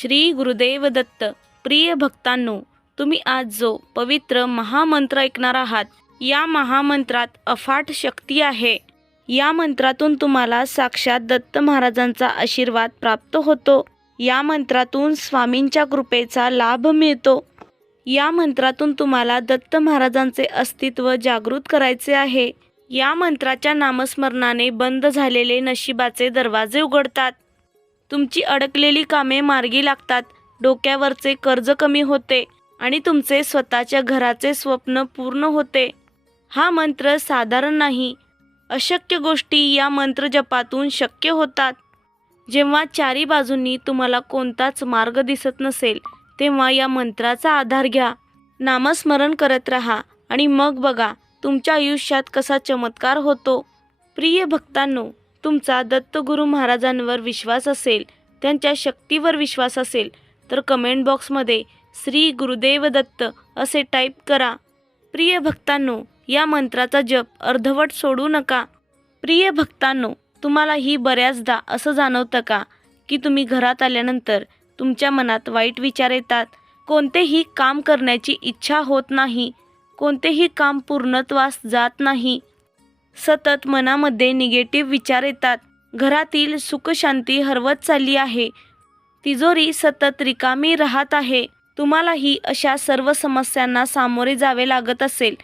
श्री गुरुदेव दत्त. प्रिय भक्तांनो, तुम्ही आज जो पवित्र महामंत्र ऐकणार आहात, या महामंत्रात अफाट शक्ती आहे. या मंत्रातून तुम्हाला साक्षात दत्त महाराजांचा आशीर्वाद प्राप्त होतो. या मंत्रातून स्वामींच्या कृपेचा लाभ मिळतो. या मंत्रातून तुम्हाला दत्त महाराजांचे अस्तित्व जागृत करायचे आहे. या मंत्राच्या नामस्मरणाने बंद झालेले नशिबाचे दरवाजे उघडतात. तुमची अडकलेली कामे मार्गी लागतात. डोक्यावरचे कर्ज कमी होते आणि तुमचे स्वतःच्या घराचे स्वप्न पूर्ण होते. हा मंत्र साधारण नाही. अशक्य गोष्टी या मंत्र जपातून शक्य होतात. जेव्हा चारी बाजूंनी तुम्हाला कोणताच मार्ग दिसत नसेल, तेव्हा या मंत्राचा आधार घ्या. नामस्मरण करत राहा आणि मग बघा तुमच्या आयुष्यात कसा चमत्कार होतो. प्रिय भक्तांनो, तुमचा दत्तगुरू महाराजांवर विश्वास असेल, त्यांच्या शक्तीवर विश्वास असेल, तर कमेंट बॉक्समध्ये श्री गुरुदेव दत्त असे टाईप करा. प्रिय भक्तांनो, या मंत्राचा जप अर्धवट सोडू नका. प्रिय भक्तांनो, तुम्हालाही बऱ्याचदा असं जाणवतं का की तुम्ही घरात आल्यानंतर तुमच्या मनात वाईट विचार येतात, कोणतेही काम करण्याची इच्छा होत नाही, कोणतेही काम पूर्णत्वास जात नाही, सतत मनामध्ये निगेटिव्ह विचार येतात, घरातील सुखशांती हरवत चालली आहे, तिजोरी सतत रिकामी राहत आहे. तुम्हालाही अशा सर्व समस्यांना सामोरे जावे लागत असेल,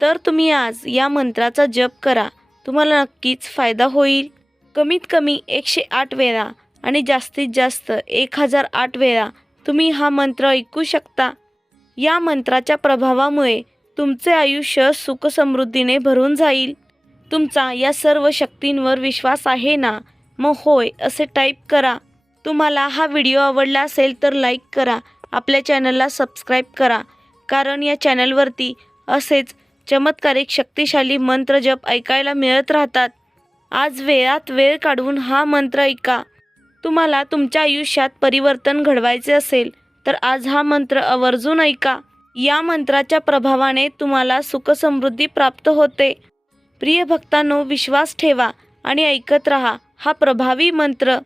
तर तुम्ही आज या मंत्राचा जप करा. तुम्हाला नक्कीच फायदा होईल. कमीत कमी 108 वेळा आणि जास्तीत जास्त 1008 वेळा तुम्ही हा मंत्र ऐकू शकता. या मंत्राच्या प्रभावामुळे तुमचे आयुष्य सुखसमृद्धीने भरून जाईल. तुमचा या सर्व शक्तींवर विश्वास आहे ना? मग होय असे टाईप करा. तुम्हाला हा व्हिडिओ आवडला असेल तर लाईक करा. आपल्या चॅनलला सबस्क्राईब करा, कारण या चॅनलवरती असेच चमत्कारिक शक्तिशाली मंत्र जप ऐकायला मिळत राहतात. आज वेळात वेळ काढून हा मंत्र ऐका. तुम्हाला तुमच्या आयुष्यात परिवर्तन घडवायचे असेल तर आज हा मंत्र आवर्जून ऐका. या मंत्राच्या प्रभावाने तुम्हाला सुखसमृद्धी प्राप्त होते. प्रिय भक्तांनो, विश्वास ठेवा आणि ऐकत रहा हा प्रभावी मंत्र.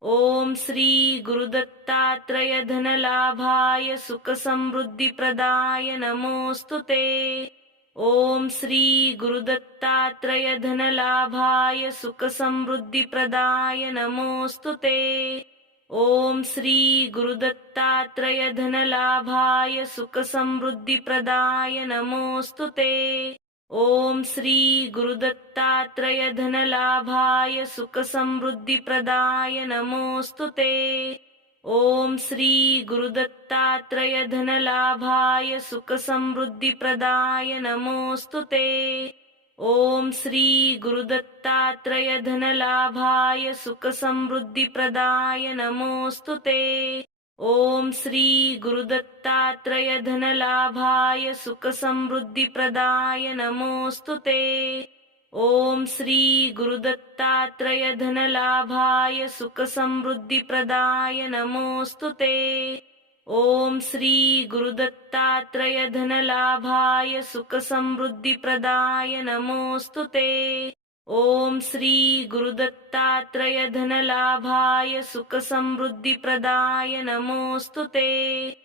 ओम श्री गुरुदत्तात्रय धनलाभाय सुखसमृद्धिप्रदाय नमोस्तुते. ओम श्री गुरुदत्तात्रय धनलाभाय सुखसमृद्धिप्रदाय नमोस्तुते. ओम श्री गुरुदत्तात्रय धनलाभाय सुखसमृद्धिप्रदाय नमोस्तुते. ओम श्री गुरुदत्तात्रय धनलाभाय सुखसमृद्धिप्रदाय नमोस्तुते. ओम श्री गुरुदत्तात्रय धनलाभाय सुखसमृद्धिप्रदाय नमोस्तुते. ओम श्री गुरुदत्तात्रय धनलाभाय सुखसमृद्धिप्रदाय नमोस्तुते. ओम श्री गुरुदत्तात्रय धनलाभाय सुखसमृद्धिप्रदाय नमोस्तुते. ओम श्री गुरुदत्तात्रय धनलाभाय सुखसमृद्धिप्रदाय नमोस्तुते. ओम श्री गुरुदत्तात्रय धनलाभाय सुखसमृद्धिप्रदाय नमोस्तुते. ओम श्री गुरुदत्तात्रय धनलाभाय सुखसमृद्धिप्रदाय नमोस्तुते.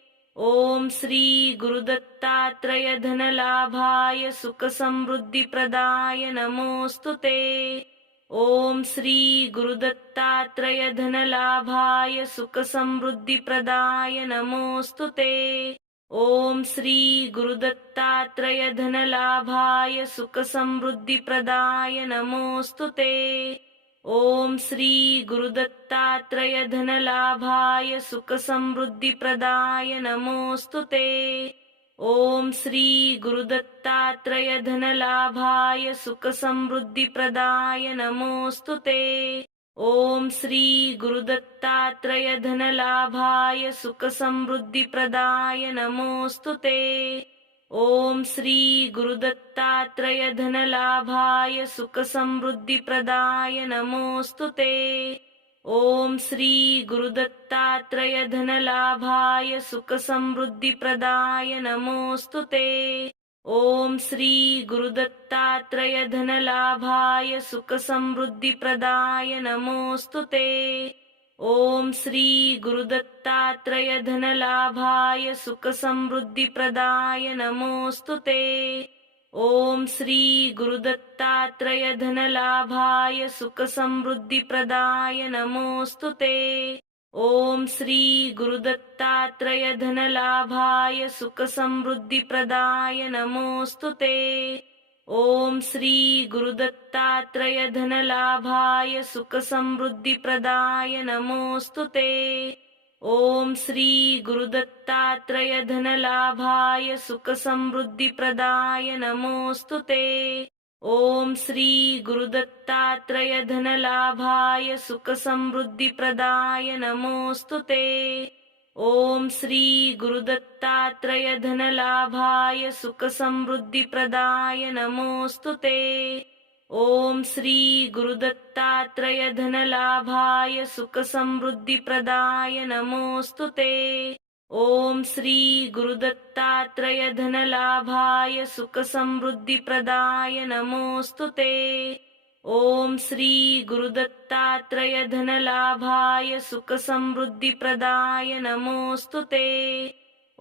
ओम श्री गुरुदत्तात्रय धनलाभाय सुखसमृद्धिप्रदाय नमोस्तुते. ओम श्री गुरुदत्तात्रय धनलाभाय सुखसमृद्धिप्रदाय नमोस्तुते. ओम श्री गुरुदत्तात्रय धनलाभाय सुखसमृद्धिप्रदाय नमोस्तुते. ओम श्री गुरुदत्तात्रय धनलाभाय सुखसमृद्धिप्रदाय नमोस्तुते. ओम श्री गुरुदत्तात्रय धनलाभाय सुखसमृद्धिप्रदाय नमोस्तुते. ओम श्री गुरुदत्तात्रय धनलाभाय सुखसमृद्धिप्रदाय नमोस्तुते. ओम श्री गुरुदत्तात्रय धनलाभाय सुखसमृद्धिप्रदाय नमोस्तुते. ओम श्री गुरुदत्तात्रय धनलाभाय सुखसमृद्धिप्रदाय नमोस्तुते. ओम श्री गुरुदत्तात्रय धनलाभाय सुखसमृद्धिप्रदाय नमोस्तुते। ओम श्री गुरुदत्तात्रय धनलाभाय सुखसमृद्धिप्रदाय नमोस्तुते। ओम श्री गुरुदत्तात्रय धनलाभाय सुखसमृद्धिप्रदाय नमोस्तुते। ओम श्री गुरुदत्तात्रय धनलाभाय सुखसमृद्धिप्रदाय नमोस्तुते। ओम श्री गुरुदत्तात्रय धनलाभाय सुखसमृद्धिप्रदाय नमोस्तुते। ओम श्री गुरुदत्तात्रय धनलाभाय सुखसमृद्धिप्रदाय नमोस्तुते। ओम श्री गुरुदत्तात्रय धनलाभाय सुखसमृद्धिप्रदाय नमोस्तुते। ओम श्री गुरुदत्तात्रय धनलाभाय सुखसमृद्धिप्रदाय नमोस्तुते। ओम श्री गुरुदत्तात्रय धनलाभाय सुखसमृद्धिप्रदाय नमोस्तुते। ओम श्री गुरुदत्तात्रय धनलाभाय सुखसमृद्धिप्रदाय नमोस्तुते। ओम श्री गुरुदत्तात्रय धनलाभाय सुखसमृद्धिप्रदाय नमोस्तुते।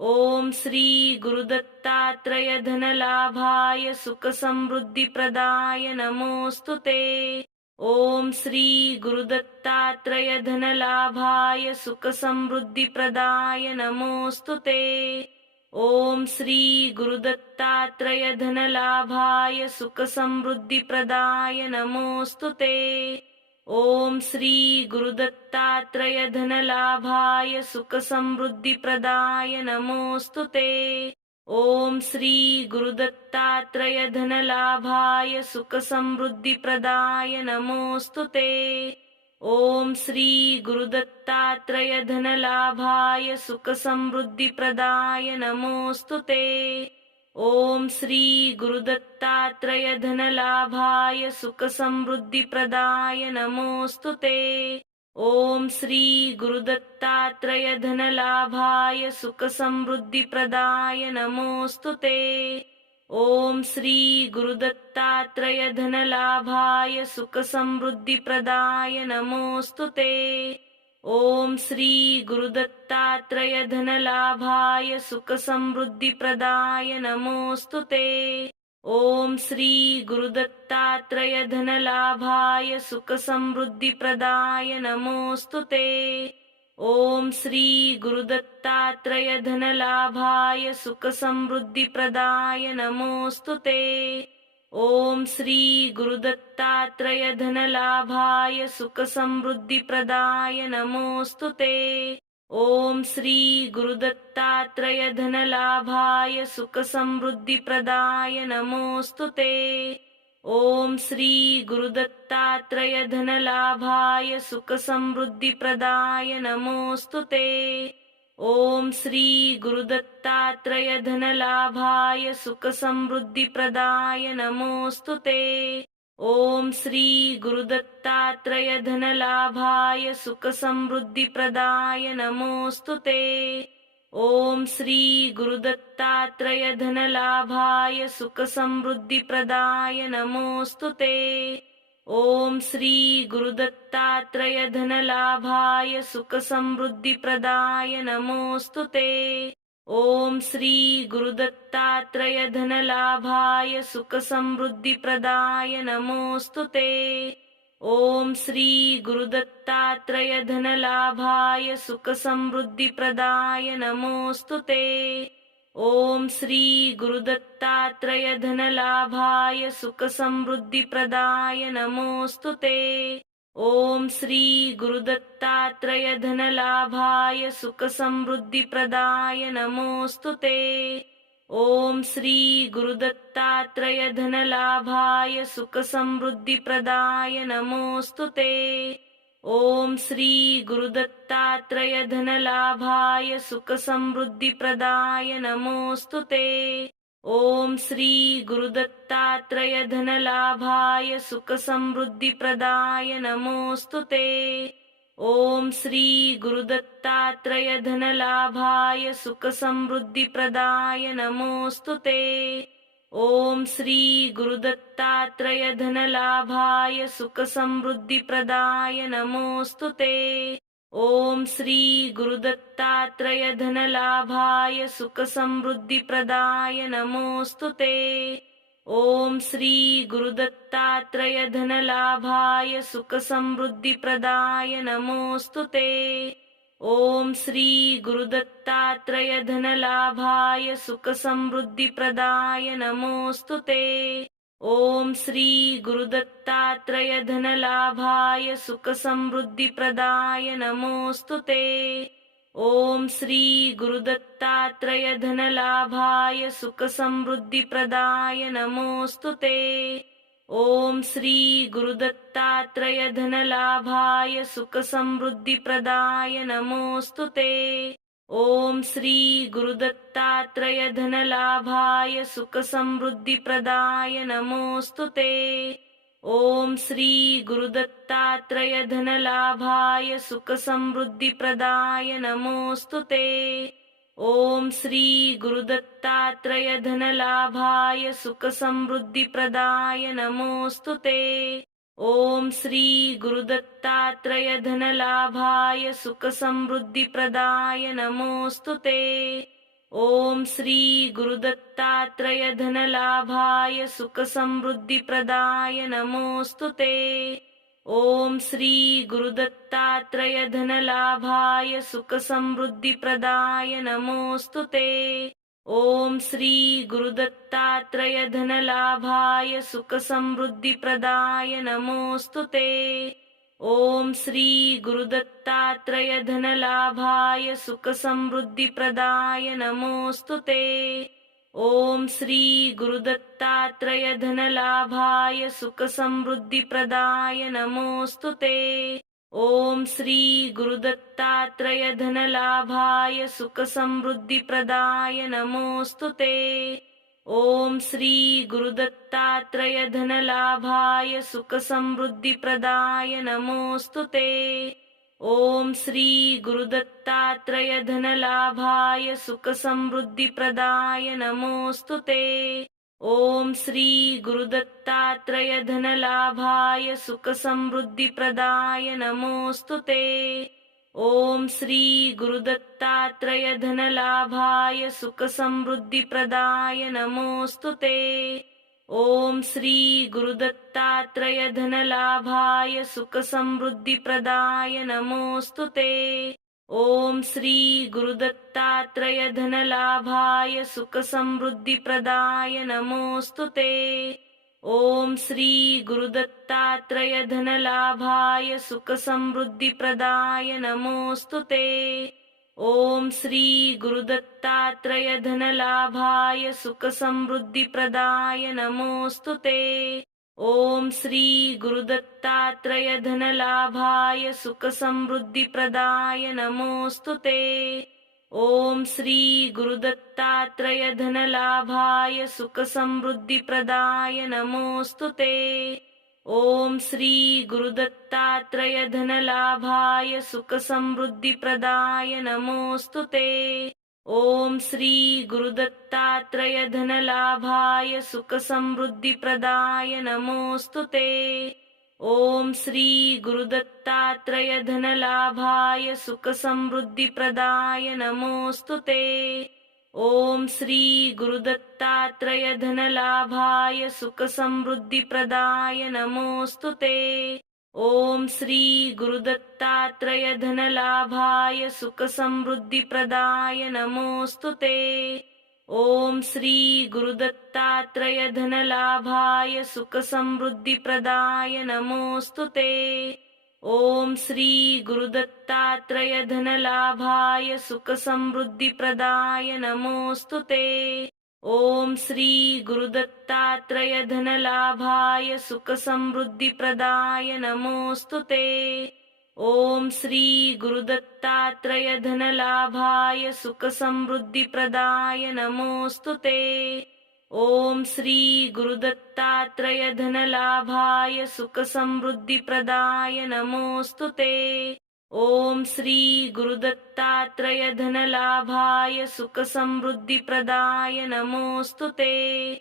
ओम श्री गुरुदत्तात्रय धनलाभाय सुखसमृद्धिप्रदाय नमोस्तुते। ओम श्री गुरुदत्तात्रय धनलाभाय सुखसमृद्धिप्रदाय नमोस्तुते। ओम श्री गुरुदत्तात्रय धनलाभाय सुखसमृद्धिप्रदाय नमोस्तुते। ओम श्री गुरुदत्तात्रय धनलाभाय सुखसमृद्धिप्रदाय नमोस्तुते। ओम श्री गुरुदत्तात्रय धनलाभाय सुखसमृद्धिप्रदाय नमोस्तुते। ओम श्री गुरुदत्तात्रय धनलाभाय सुखसमृद्धिप्रदाय नमोस्तुते। ओम श्री गुरुदत्तात्रय धनलाभाय सुखसमृद्धिप्रदाय नमोस्तुते। ओम श्री गुरुदत्तात्रय धनलाभाय सुखसमृद्धिप्रदाय नमोस्तुते। ओम श्री गुरुदत्तात्रय धनलाभाय सुखसमृद्धिप्रदाय नमोस्तुते। ओम श्री गुरुदत्तात्रय धनलाभाय सुखसमृद्धिप्रदाय नमोस्तुते। ओम श्री गुरुदत्तात्रय धनलाभाय सुखसमृद्धिप्रदाय नमोस्तुते। ओम श्री गुरुदत्तात्रय धनलाभाय सुखसमृद्धिप्रदाय नमोस्तुते। ओम श्री गुरुदत्तात्रय धनलाभाय सुखसमृद्धिप्रदाय नमोस्तुते। ओम श्री गुरुदत्तात्रय धनलाभाय सुखसमृद्धिप्रदाय नमोस्तुते। ओम श्री गुरुदत्तात्रय धनलाभाय सुखसमृद्धिप्रदाय नमोस्तुते। ओम श्री गुरुदत्तात्रय धनलाभाय सुखसमृद्धिप्रदाय नमोस्तुते। ओम श्री गुरुदत्तात्रय धनलाभाय सुखसमृद्धिप्रदाय नमोस्तुते। ओम श्री गुरुदत्तात्रय धनलाभाय सुखसमृद्धिप्रदाय नमोस्तुते। ओम श्री गुरुदत्तात्रय धनलाभाय सुखसमृद्धिप्रदाय नमोस्तुते। ओम श्री गुरुदत्तात्रय धनलाभाय सुखसमृद्धिप्रदाय नमोस्तुते। ओम श्री गुरुदत्तात्रय धनलाभाय सुखसमृद्धिप्रदाय नमोस्तुते। ओम श्री गुरुदत्तात्रय धनलाभाय सुखसमृद्धिप्रदाय नमोस्तुते। ओम श्री गुरुदत्तात्रय धनलाभाय सुखसमृद्धिप्रदाय नमोस्तुते। ओम श्री गुरुदत्तात्रय धनलाभाय सुखसमृद्धिप्रदाय नमोस्तुते। ओम श्री गुरुदत्तात्रय धनलाभाय सुखसमृद्धिप्रदाय नमोस्तुते। ओम श्री गुरुदत्तात्रय धनलाभाय सुखसमृद्धिप्रदाय नमोस्तुते। ओम श्री गुरुदत्तात्रय धनलाभाय सुखसमृद्धिप्रदाय नमोस्तुते। ओम श्री गुरुदत्तात्रय धनलाभाय सुखसमृद्धिप्रदाय नमोस्तुते। ओम श्री गुरुदत्तात्रय धनलाभाय सुखसमृद्धिप्रदाय नमोस्तुते। ओम श्री गुरुदत्तात्रय धनलाभाय सुखसमृद्धिप्रदाय नमोस्तुते। ओम श्री गुरुदत्तात्रय धनलाभाय सुखसमृद्धिप्रदाय नमोस्तुते। ओम श्री गुरुदत्तात्रय धनलाभाय सुखसमृद्धिप्रदाय नमोस्तुते। ओम श्री गुरुदत्तात्रय धनलाभाय सुखसमृद्धिप्रदाय नमोस्तुते। ओम श्री गुरुदत्तात्रय धनलाभाय सुखसमृद्धिप्रदाय नमोस्तुते। ओम श्री गुरुदत्तात्रय धनलाभाय सुखसमृद्धिप्रदाय नमोस्तुते। ओम श्री गुरुदत्तात्रय धनलाभाय सुखसमृद्धिप्रदाय नमोस्तुते। ओम श्री गुरुदत्तात्रय धनलाभाय सुखसमृद्धिप्रदाय नमोस्तुते। ओम श्री गुरुदत्तात्रय धनलाभाय सुखसमृद्धिप्रदाय नमोस्तुते। ओम श्री गुरुदत्तात्रय धनलाभाय सुखसमृद्धिप्रदाय नमोस्तुते। ओम श्री गुरुदत्तात्रय धनलाभाय सुखसमृद्धिप्रदाय नमोस्तुते। ओम श्री गुरुदत्तात्रय धनलाभाय सुखसमृद्धिप्रदाय नमोस्तुते। ओम श्री गुरुदत्तात्रय धनलाभाय सुखसमृद्धिप्रदाय नमोस्तुते। ओम श्री गुरुदत्तात्रय धनलाभाय सुखसमृद्धिप्रदाय नमोस्तुते। ओम श्री गुरुदत्तात्रय धनलाभाय सुखसमृद्धिप्रदाय नमोस्तुते। ओम श्री गुरुदत्तात्रय धनलाभाय सुखसमृद्धिप्रदाय नमोस्तुते। ओम श्री गुरुदत्तात्रय धनलाभाय सुखसमृद्धिप्रदाय नमोस्तुते। ओम श्री गुरुदत्तात्रय धनलाभाय सुखसमृद्धिप्रदाय नमोस्तुते। ओम श्री गुरुदत्तात्रय धनलाभाय सुखसमृद्धिप्रदाय नमोस्तुते। ओम श्री गुरुदत्तात्रय धनलाभाय सुखसमृद्धिप्रदाय नमोस्तुते। ओम श्री गुरुदत्तात्रय धनलाभाय सुखसमृद्धिप्रदाय नमोस्तुते। ओम श्री गुरुदत्तात्रय धनलाभाय सुखसमृद्धिप्रदाय नमोस्तुते। ओम श्री गुरुदत्तात्रय धनलाभाय सुखसमृद्धिप्रदाय नमोस्तुते। ओम श्री गुरुदत्तात्रय धनलाभाय सुखसमृद्धिप्रदाय नमोस्तुते। ओम श्री गुरुदत्तात्रय धनलाभाय सुखसमृद्धिप्रदाय नमोस्तुते। ओम श्री गुरुदत्तात्रय धनलाभाय सुखसमृद्धिप्रदाय नमोस्तुते। ओम श्री गुरुदत्तात्रय धनलाभाय सुखसमृद्धिप्रदाय नमोस्तुते। ओम श्री गुरुदत्तात्रय धनलाभाय सुखसमृद्धिप्रदाय नमोस्तुते। ओम श्री गुरुदत्तात्रय धनलाभाय सुखसमृद्धिप्रदाय नमोस्तुते। ओम श्री गुरुदत्तात्रय धनलाभाय सुखसमृद्धिप्रदाय नमोस्तुते। ओम श्री गुरुदत्तात्रय धनलाभाय सुखसमृद्धिप्रदाय नमोस्तुते। ओम श्री गुरुदत्तात्रय धनलाभाय सुखसमृद्धिप्रदाय नमोस्तुते। ओम श्री गुरुदत्तात्रय धनलाभाय सुखसमृद्धिप्रदाय नमोस्तुते। ओम श्री गुरुदत्तात्रय धनलाभाय सुखसमृद्धिप्रदाय नमोस्तुते। ओम श्री गुरुदत्तात्रय धनलाभाय सुखसमृद्धिप्रदाय नमोस्तुते। ओम श्री गुरुदत्तात्रय धनलाभाय सुखसमृद्धिप्रदाय नमोस्तुते।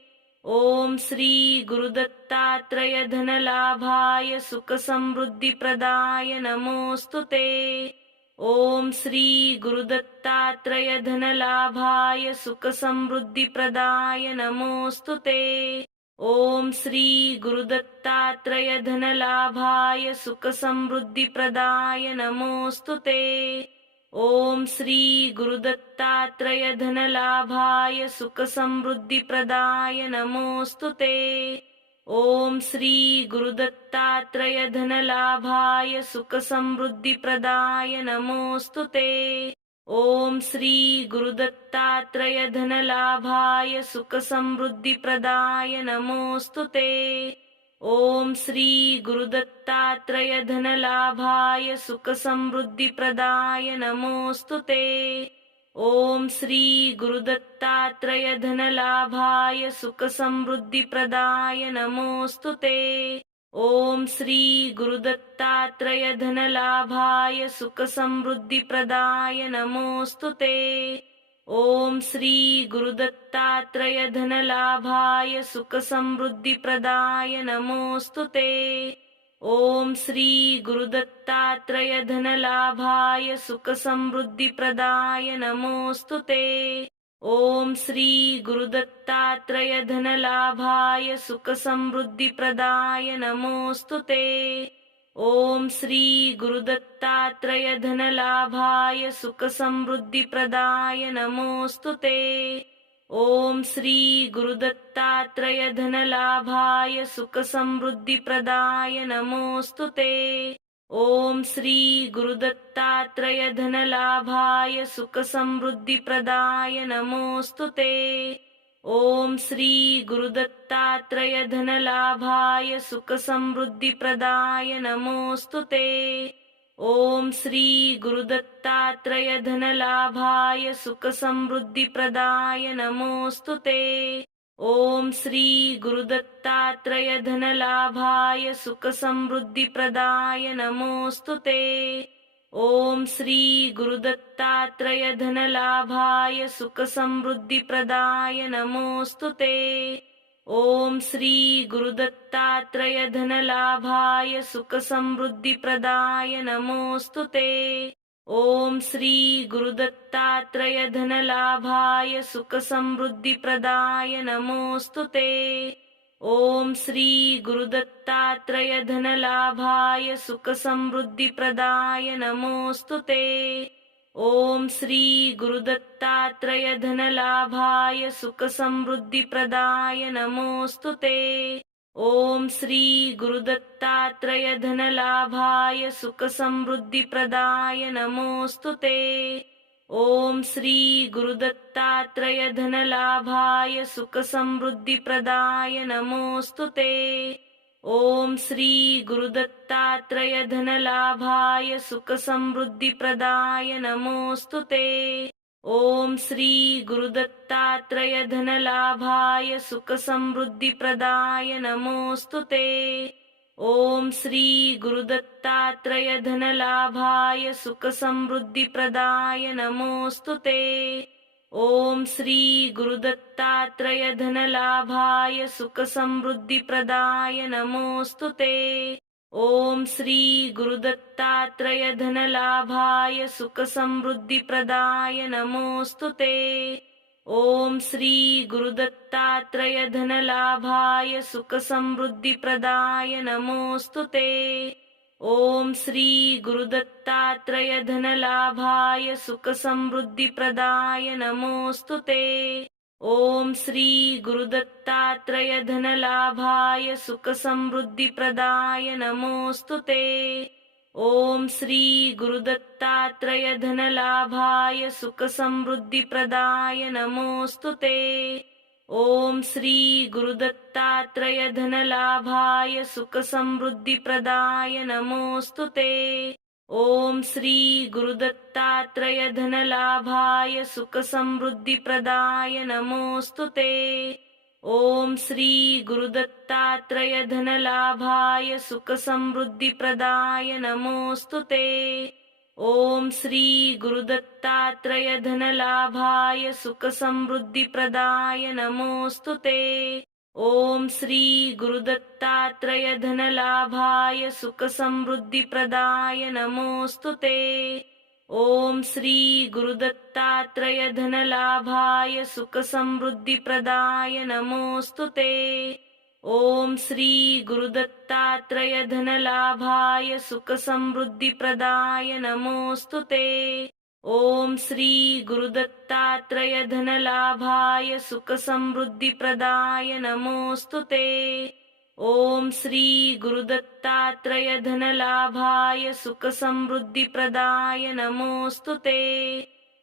ओम श्री गुरुदत्तात्रय धनलाभाय सुखसमृद्धिप्रदाय नमोस्तुते। ओम श्री गुरुदत्तात्रय धनलाभाय सुखसमृद्धिप्रदाय नमोस्तुते। ओम श्री गुरुदत्तात्रय धनलाभाय सुखसमृद्धिप्रदाय नमोस्तुते। ओम श्री गुरुदत्तात्रय धनलाभाय सुखसमृद्धिप्रदाय नमोस्तुते। ओम श्री गुरुदत्तात्रय धनलाभाय सुखसमृद्धिप्रदाय नमोस्तुते। ओम श्री गुरुदत्तात्रय धनलाभाय सुखसमृद्धिप्रदाय नमोस्तुते। ओम श्री गुरुदत्तात्रय धनलाभाय सुखसमृद्धिप्रदाय नमोस्तुते। ओम श्री गुरुदत्तात्रय धनलाभाय सुखसमृद्धिप्रदाय नमोस्तुते। ओम श्री गुरुदत्तात्रय धनलाभाय सुखसमृद्धिप्रदाय नमोस्तुते। ओम श्री गुरुदत्तात्रय धनलाभाय सुखसमृद्धिप्रदाय नमोस्तुते। ओम श्री गुरुदत्तात्रय धनलाभाय सुखसमृद्धिप्रदाय नमोस्तुते। ओम श्री गुरुदत्तात्रय धनलाभाय सुखसमृद्धिप्रदाय नमोस्तुते। ओम श्री गुरुदत्तात्रय धनलाभाय सुखसमृद्धिप्रदाय नमोस्तुते। ओम श्री गुरुदत्तात्रय धनलाभाय सुखसमृद्धिप्रदाय नमोस्तुते। ओम श्री गुरुदत्तात्रय धनलाभाय सुखसमृद्धिप्रदाय नमोस्तुते। ओम श्री गुरुदत्तात्रय धनलाभाय सुखसमृद्धिप्रदाय नमोस्तुते। ओम श्री गुरुदत्तात्रय धनलाभाय सुखसमृद्धिप्रदाय नमोस्तुते। ओम श्री गुरुदत्तात्रय धनलाभाय सुखसमृद्धिप्रदाय नमोस्तुते। ओम श्री गुरुदत्तात्रय धनलाभाय सुखसमृद्धिप्रदाय नमोस्तुते। ओम श्री गुरुदत्तात्रय धनलाभाय सुखसमृद्धिप्रदाय नमोस्तुते। ओम श्री गुरुदत्तात्रय धनलाभाय सुखसमृद्धिप्रदाय नमोस्तुते। ओम श्री गुरुदत्तात्रय धनलाभाय सुखसमृद्धिप्रदाय नमोस्तुते। ओम श्री गुरुदत्तात्रय धनलाभाय सुखसमृद्धिप्रदाय नमोस्तुते। ओम श्री गुरुदत्तात्रय धनलाभाय सुखसमृद्धिप्रदाय नमोस्तुते। ओम श्री गुरुदत्तात्रय धनलाभाय सुखसमृद्धिप्रदाय नमोस्तुते। ओम श्री गुरुदत्तात्रय धनलाभाय सुखसमृद्धिप्रदाय नमोस्तुते। ओम श्री गुरुदत्तात्रय धनलाभाय सुखसमृद्धिप्रदाय नमोस्तुते। ओम श्री गुरुदत्तात्रय धनलाभाय सुखसमृद्धिप्रदाय नमोस्तुते। ओम श्री गुरुदत्तात्रय धनलाभाय सुखसमृद्धिप्रदाय नमोस्तुते। ओम श्री गुरुदत्तात्रय धनलाभाय सुखसमृद्धिप्रदाय नमोस्तुते। ओम श्री गुरुदत्तात्रय धनलाभाय सुखसमृद्धिप्रदाय नमोस्तुते। ओम श्री गुरुदत्तात्रय धनलाभाय सुखसमृद्धिप्रदाय नमोस्तुते। ओम श्री गुरुदत्तात्रय धनलाभाय सुखसमृद्धिप्रदाय नमोस्तुते। ओम श्री गुरुदत्तात्रय धनलाभाय सुखसमृद्धिप्रदाय नमोस्तुते। ओम श्री गुरुदत्तात्रय धनलाभाय सुखसमृद्धिप्रदाय नमोस्तुते। ओम श्री गुरुदत्तात्रय धनलाभाय सुखसमृद्धिप्रदाय नमोस्तुते। ओम श्री गुरुदत्तात्रय धनलाभाय सुखसमृद्धिप्रदाय नमोस्तुते। ओम श्री गुरुदत्तात्रय धनलाभाय सुखसमृद्धिप्रदाय नमोस्तुते। ओम श्री गुरुदत्तात्रय धनलाभाय सुखसमृद्धिप्रदाय नमोस्तुते। ओम श्री गुरुदत्तात्रय धनलाभाय सुखसमृद्धिप्रदाय नमोस्तुते। ओम श्री गुरुदत्तात्रय धनलाभाय सुखसमृद्धिप्रदाय नमोस्तुते। ओम श्री गुरुदत्तात्रय धनलाभाय सुखसमृद्धिप्रदाय नमोस्तुते। ओम श्री गुरुदत्तात्रय धनलाभाय सुखसमृद्धिप्रदाय नमोस्तुते।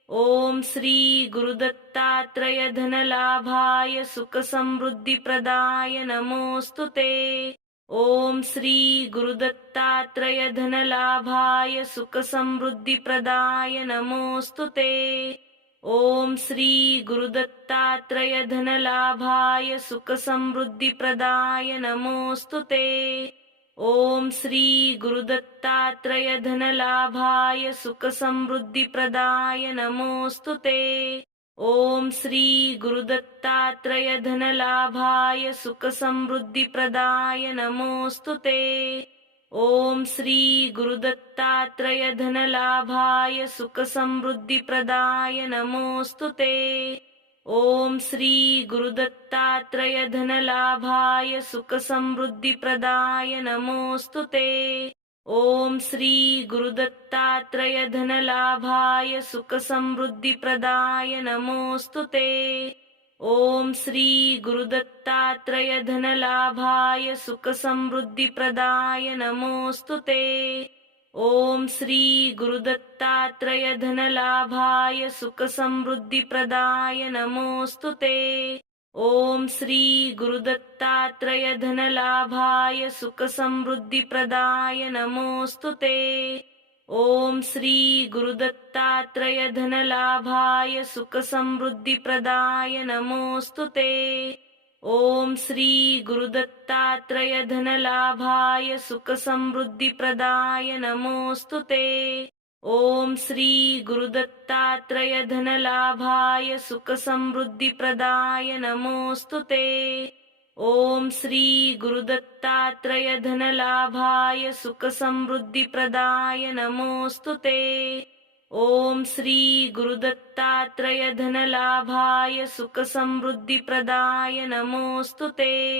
ओम श्री गुरुदत्तात्रय धनलाभाय सुखसमृद्धिप्रदाय नमोस्तुते। ओम श्री गुरुदत्तात्रय धनलाभाय सुखसमृद्धिप्रदाय नमोस्तुते। ओम श्री गुरुदत्तात्रय धनलाभाय सुखसमृद्धिप्रदाय नमोस्तुते। ओम श्री गुरुदत्तात्रय धनलाभाय सुखसमृद्धिप्रदाय नमोस्तुते। ओम श्री गुरुदत्तात्रय धनलाभाय सुखसमृद्धिप्रदाय नमोस्तुते। ओम श्री गुरुदत्तात्रय धनलाभाय सुखसमृद्धिप्रदाय नमोस्तुते। ओम श्री गुरुदत्तात्रय धनलाभाय सुखसमृद्धिप्रदाय नमोस्तुते। ओम श्री गुरुदत्तात्रय धनलाभाय सुखसमृद्धिप्रदाय नमोस्तुते। ओम श्री गुरुदत्तात्रय धनलाभाय सुखसमृद्धिप्रदाय नमोस्तुते। ओम श्री गुरुदत्तात्रय धनलाभाय सुखसमृद्धिप्रदाय नमोस्तुते। ओम श्री गुरुदत्तात्रय धनलाभाय सुखसमृद्धिप्रदाय नमोस्तुते। ओम श्री गुरुदत्तात्रय धनलाभाय सुखसमृद्धिप्रदाय नमोस्तुते। ओम श्री गुरुदत्तात्रय धनलाभाय सुखसमृद्धिप्रदाय नमोस्तुते। ओम श्री गुरुदत्तात्रय धनलाभाय सुखसमृद्धिप्रदाय नमोस्तुते। ओम श्री गुरुदत्तात्रय धनलाभाय सुखसमृद्धिप्रदाय नमोस्तुते। ओम श्री गुरुदत्तात्रय धनलाभाय सुखसमृद्धिप्रदाय नमोस्तुते। ओम श्री गुरुदत्तात्रय धनलाभाय सुखसमृद्धिप्रदाय नमोस्तुते।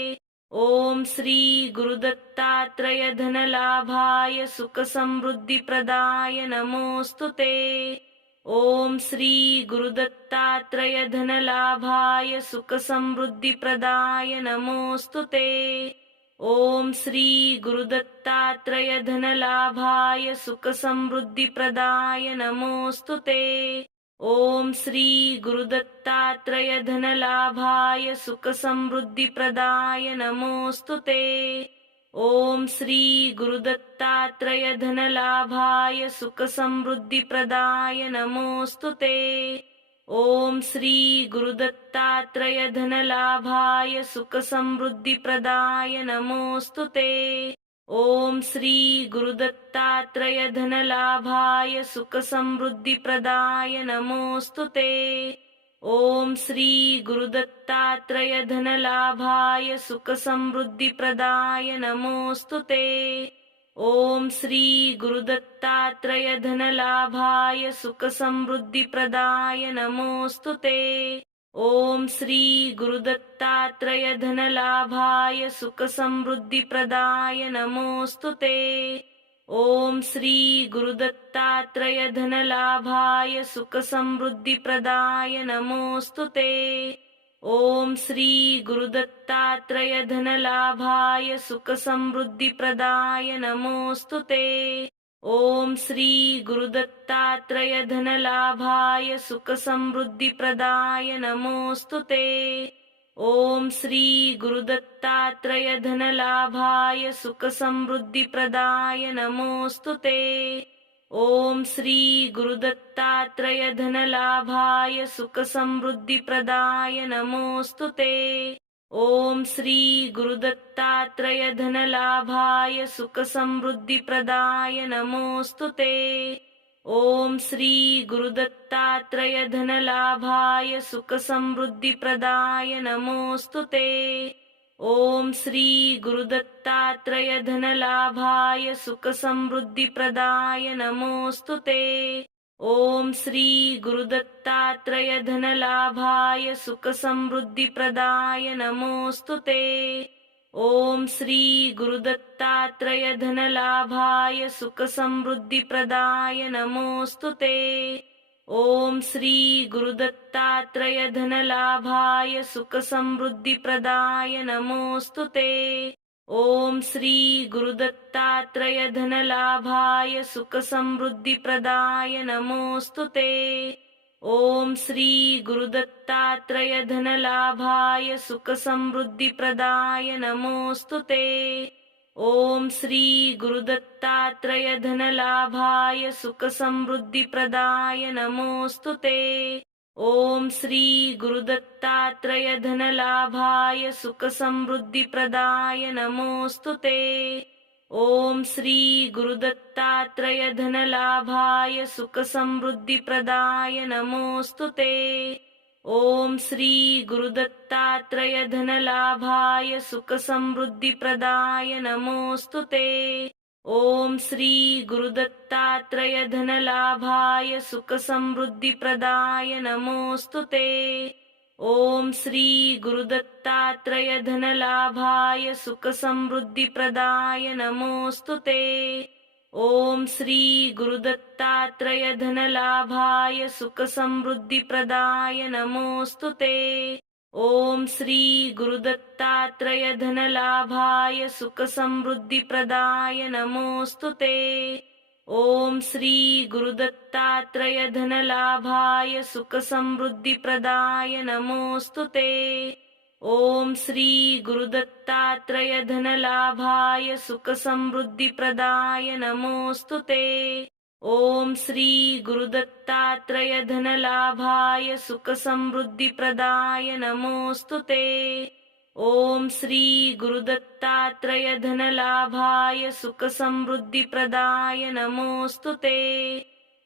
ओम श्री गुरुदत्तात्रय धनलाभाय सुखसमृद्धिप्रदाय नमोस्तुते। ओम श्री गुरुदत्तात्रय धनलाभाय सुखसमृद्धिप्रदाय नमोस्तुते। ओम श्री गुरुदत्तात्रय धनलाभाय सुखसमृद्धिप्रदाय नमोस्तुते। ओम श्री गुरुदत्तात्रय धनलाभाय सुखसमृद्धिप्रदाय नमोस्तुते। ओम श्री गुरुदत्तात्रय धनलाभाय सुखसमृद्धिप्रदाय नमोस्तुते। ओम श्री गुरुदत्तात्रय धनलाभाय सुखसमृद्धिप्रदाय नमोस्तुते। ओम श्री गुरुदत्तात्रय धनलाभाय सुखसमृद्धिप्रदाय नमोस्तुते। ओम श्री गुरुदत्तात्रय धनलाभाय सुखसमृद्धिप्रदाय नमोस्तुते। ओम श्री गुरुदत्तात्रय धनलाभाय सुखसमृद्धिप्रदाय नमोस्तुते। ओम श्री गुरुदत्तात्रय धनलाभाय सुखसमृद्धिप्रदाय नमोस्तुते। ओम श्री गुरुदत्तात्रय धनलाभाय सुखसमृद्धिप्रदाय नमोस्तुते। ओम श्री गुरुदत्तात्रय धनलाभाय सुखसमृद्धिप्रदाय नमोस्तुते। ओम श्री गुरुदत्तात्रय धनलाभाय सुखसमृद्धिप्रदाय नमोस्तुते। ओम श्री गुरुदत्तात्रय धनलाभाय सुखसमृद्धिप्रदाय नमोस्तुते। ओम श्री गुरुदत्तात्रय धनलाभाय सुखसमृद्धिप्रदाय नमोस्तुते। ओम श्री गुरुदत्तात्रय धनलाभाय सुखसमृद्धिप्रदाय नमोस्तुते। ओम श्री गुरुदत्तात्रय धनलाभाय सुखसमृद्धिप्रदाय नमोस्तुते। ओम श्री गुरुदत्तात्रय धनलाभाय सुखसमृद्धिप्रदाय नमोस्तुते। ओम श्री गुरुदत्तात्रय धनलाभाय सुखसमृद्धिप्रदाय नमोस्तुते। ओम श्री गुरुदत्तात्रय धनलाभाय सुखसमृद्धिप्रदाय नमोस्तुते। ओम श्री गुरुदत्तात्रय धनलाभाय सुखसमृद्धिप्रदाय नमोस्तुते। ओम श्री गुरुदत्तात्रय धनलाभाय सुखसमृद्धिप्रदाय नमोस्तुते। ओम श्री गुरुदत्तात्रय धनलाभाय सुखसमृद्धिप्रदाय नमोस्तुते। ओम श्री गुरुदत्तात्रय धनलाभाय सुखसमृद्धिप्रदाय नमोस्तुते। ओम श्री गुरुदत्तात्रय धनलाभाय सुखसमृद्धिप्रदाय नमोस्तुते। ओम श्री गुरुदत्तात्रय धनलाभाय सुखसमृद्धिप्रदाय नमोस्तुते। ओम श्री गुरुदत्तात्रय धनलाभाय सुखसमृद्धिप्रदाय नमोस्तुते। ओम श्री गुरुदत्तात्रय धनलाभाय सुखसमृद्धिप्रदाय नमोस्तुते। ओम श्री गुरुदत्तात्रय धनलाभाय सुखसमृद्धिप्रदाय नमोस्तुते। ओम श्री गुरुदत्तात्रय धनलाभाय सुखसमृद्धिप्रदाय नमोस्तुते। ओम श्री गुरुदत्तात्रय धनलाभाय सुखसमृद्धिप्रदाय नमोस्तुते। ओम श्री गुरुदत्तात्रय धनलाभाय सुखसमृद्धिप्रदाय नमोस्तुते। ओम श्री गुरुदत्तात्रय धनलाभाय सुखसमृद्धिप्रदाय नमोस्तुते। ओम श्री गुरुदत्तात्रय धनलाभाय सुखसमृद्धिप्रदाय नमोस्तुते।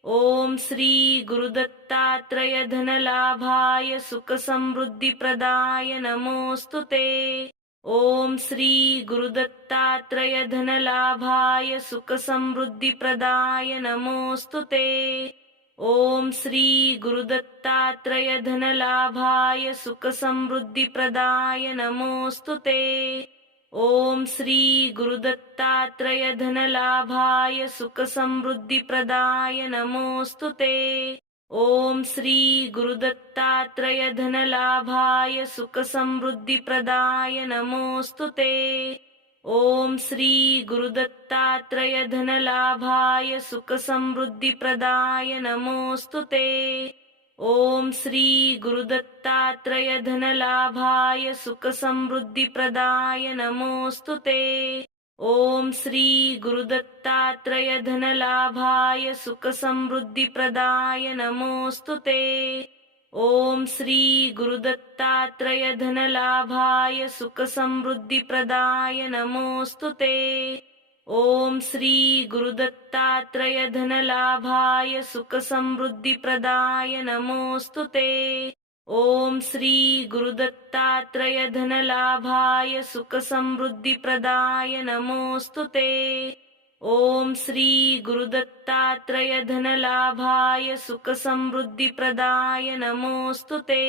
ओम श्री गुरुदत्तात्रय धनलाभाय सुखसमृद्धिप्रदाय नमोस्तुते। ओम श्री गुरुदत्तात्रय धनलाभाय सुखसमृद्धिप्रदाय नमोस्तुते। ओम श्री गुरुदत्तात्रय धनलाभाय सुखसमृद्धिप्रदाय नमोस्तुते। ओम श्री गुरुदत्तात्रय धनलाभाय सुखसमृद्धिप्रदाय नमोस्तुते। ओम श्री गुरुदत्तात्रय धनलाभाय सुखसमृद्धिप्रदाय नमोस्तुते। ओम श्री गुरुदत्तात्रय धनलाभाय सुखसमृद्धिप्रदाय नमोस्तुते। ओम श्री गुरुदत्तात्रय धनलाभाय सुखसमृद्धिप्रदाय नमोस्तुते। ओम श्री गुरुदत्तात्रय धनलाभाय सुखसमृद्धिप्रदाय नमोस्तुते। ओम श्री गुरुदत्तात्रय धनलाभाय सुखसमृद्धिप्रदाय नमोस्तुते। ओम श्री गुरुदत्तात्रय धनलाभाय सुखसमृद्धिप्रदाय नमोस्तुते। ओम श्री गुरुदत्तात्रय धनलाभाय सुखसमृद्धिप्रदाय नमोस्तुते। ओम श्री गुरुदत्तात्रय धनलाभाय सुखसमृद्धिप्रदाय नमोस्तुते।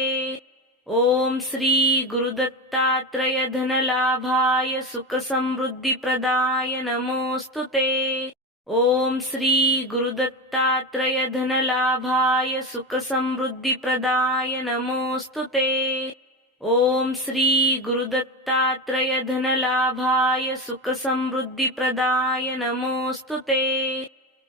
ओम श्री गुरुदत्तात्रय धनलाभाय सुखसमृद्धिप्रदाय नमोस्तुते। ओम श्री गुरुदत्तात्रय धनलाभाय सुखसमृद्धिप्रदाय नमोस्तुते। ओम श्री गुरुदत्तात्रय धनलाभाय सुखसमृद्धिप्रदाय नमोस्तुते।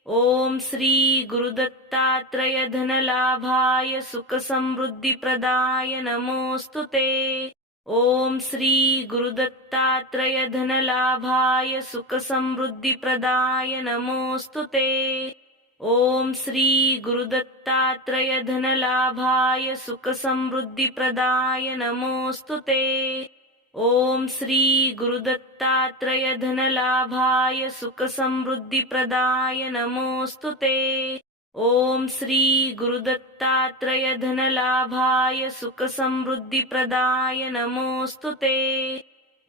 ओम श्री गुरुदत्तात्रय धनलाभाय सुखसमृद्धिप्रदाय नमोस्तुते। ओम श्री गुरुदत्तात्रय धनलाभाय सुखसमृद्धिप्रदाय नमोस्तुते। ओम श्री गुरुदत्तात्रय धनलाभाय सुखसमृद्धिप्रदाय नमोस्तुते। ओम श्री गुरुदत्तात्रय धनलाभाय सुखसमृद्धिप्रदाय नमोस्तुते। ओम श्री गुरुदत्तात्रय धनलाभाय सुखसमृद्धिप्रदाय नमोस्तुते।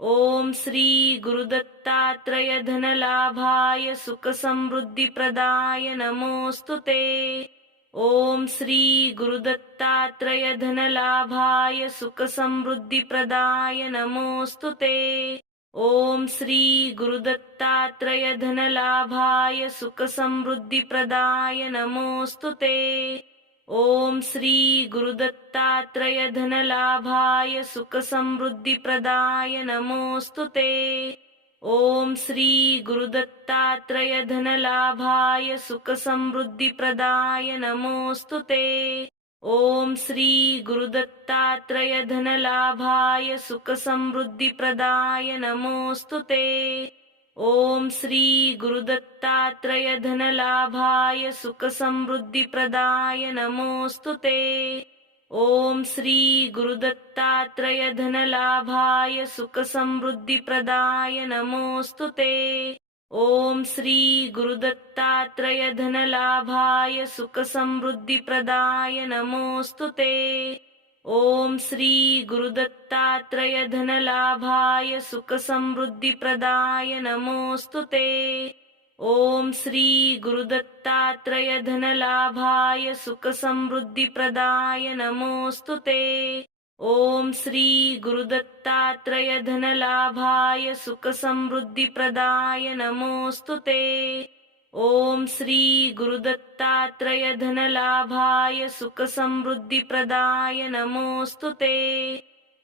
ओम श्री गुरुदत्तात्रय धनलाभाय सुखसमृद्धिप्रदाय नमोस्तुते। ओम श्री गुरुदत्तात्रय धनलाभाय सुखसमृद्धिप्रदाय नमोस्तुते। ओम श्री गुरुदत्तात्रय धनलाभाय सुखसमृद्धिप्रदाय नमोस्तुते। ओम श्री गुरुदत्तात्रय धनलाभाय सुखसमृद्धिप्रदाय नमोस्तुते। ओम श्री गुरुदत्तात्रय धनलाभाय सुखसमृद्धिप्रदाय नमोस्तुते। ओम श्री गुरुदत्तात्रय धनलाभाय सुखसमृद्धिप्रदाय नमोस्तुते। ओम श्री गुरुदत्तात्रय धनलाभाय सुखसमृद्धिप्रदाय नमोस्तुते। ओम श्री गुरुदत्तात्रय धनलाभाय सुखसमृद्धिप्रदाय नमोस्तुते। ओम श्री गुरुदत्तात्रय धनलाभाय सुखसमृद्धिप्रदाय नमोस्तुते। ओम श्री गुरुदत्तात्रय धनलाभाय सुखसमृद्धिप्रदाय नमोस्तुते। ओम श्री गुरुदत्तात्रय धनलाभाय सुखसमृद्धिप्रदाय नमोस्तुते। ओम श्री गुरुदत्तात्रय धनलाभाय सुखसमृद्धिप्रदाय नमोस्तुते। ओम श्री गुरुदत्तात्रय धनलाभाय सुखसमृद्धिप्रदाय नमोस्तुते।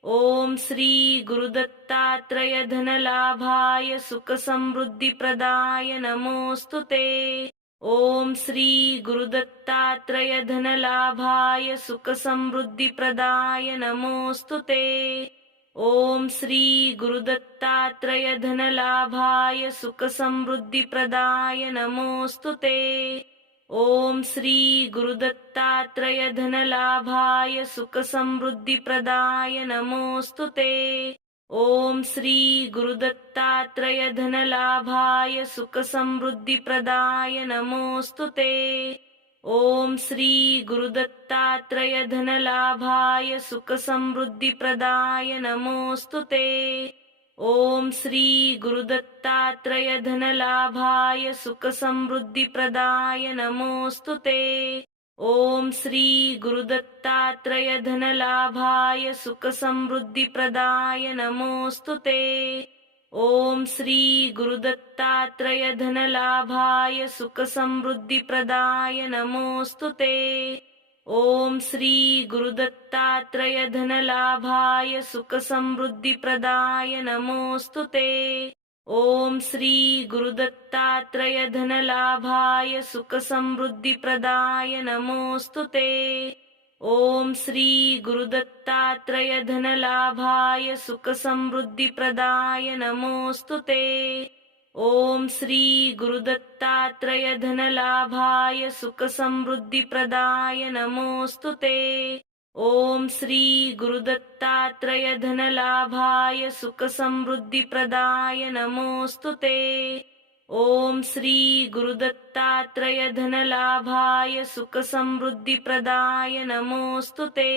ओम श्री गुरुदत्तात्रय धनलाभाय सुखसमृद्धिप्रदाय नमोस्तुते। ओम श्री गुरुदत्तात्रय धनलाभाय सुखसमृद्धिप्रदाय नमोस्तुते। ओम श्री गुरुदत्तात्रय धनलाभाय सुखसमृद्धिप्रदाय नमोस्तुते। ओम श्री गुरुदत्तात्रय धनलाभाय सुखसमृद्धिप्रदाय नमोस्तुते। ओम श्री गुरुदत्तात्रय धनलाभाय सुखसमृद्धिप्रदाय नमोस्तुते। ओम श्री गुरुदत्तात्रय धनलाभाय सुखसमृद्धिप्रदाय नमोस्तुते। ओम श्री गुरुदत्तात्रय धनलाभाय सुखसमृद्धिप्रदाय नमोस्तुते। ओम श्री गुरुदत्तात्रय धनलाभाय सुखसमृद्धिप्रदाय नमोस्तुते। ओम श्री गुरुदत्तात्रय धनलाभाय सुखसमृद्धिप्रदाय नमोस्तुते। ओम श्री गुरुदत्तात्रय धनलाभाय सुखसमृद्धिप्रदाय नमोस्तुते। ओम श्री गुरुदत्तात्रय धनलाभाय सुखसमृद्धिप्रदाय नमोस्तुते। ओम श्री गुरुदत्तात्रय धनलाभाय सुखसमृद्धिप्रदाय नमोस्तुते। ओम श्री गुरुदत्तात्रय धनलाभाय सुखसमृद्धिप्रदाय नमोस्तुते। ओम श्री गुरुदत्तात्रय धनलाभाय सुखसमृद्धिप्रदाय नमोस्तुते। ओम श्री गुरुदत्तात्रय धनलाभाय सुखसमृद्धिप्रदाय नमोस्तुते।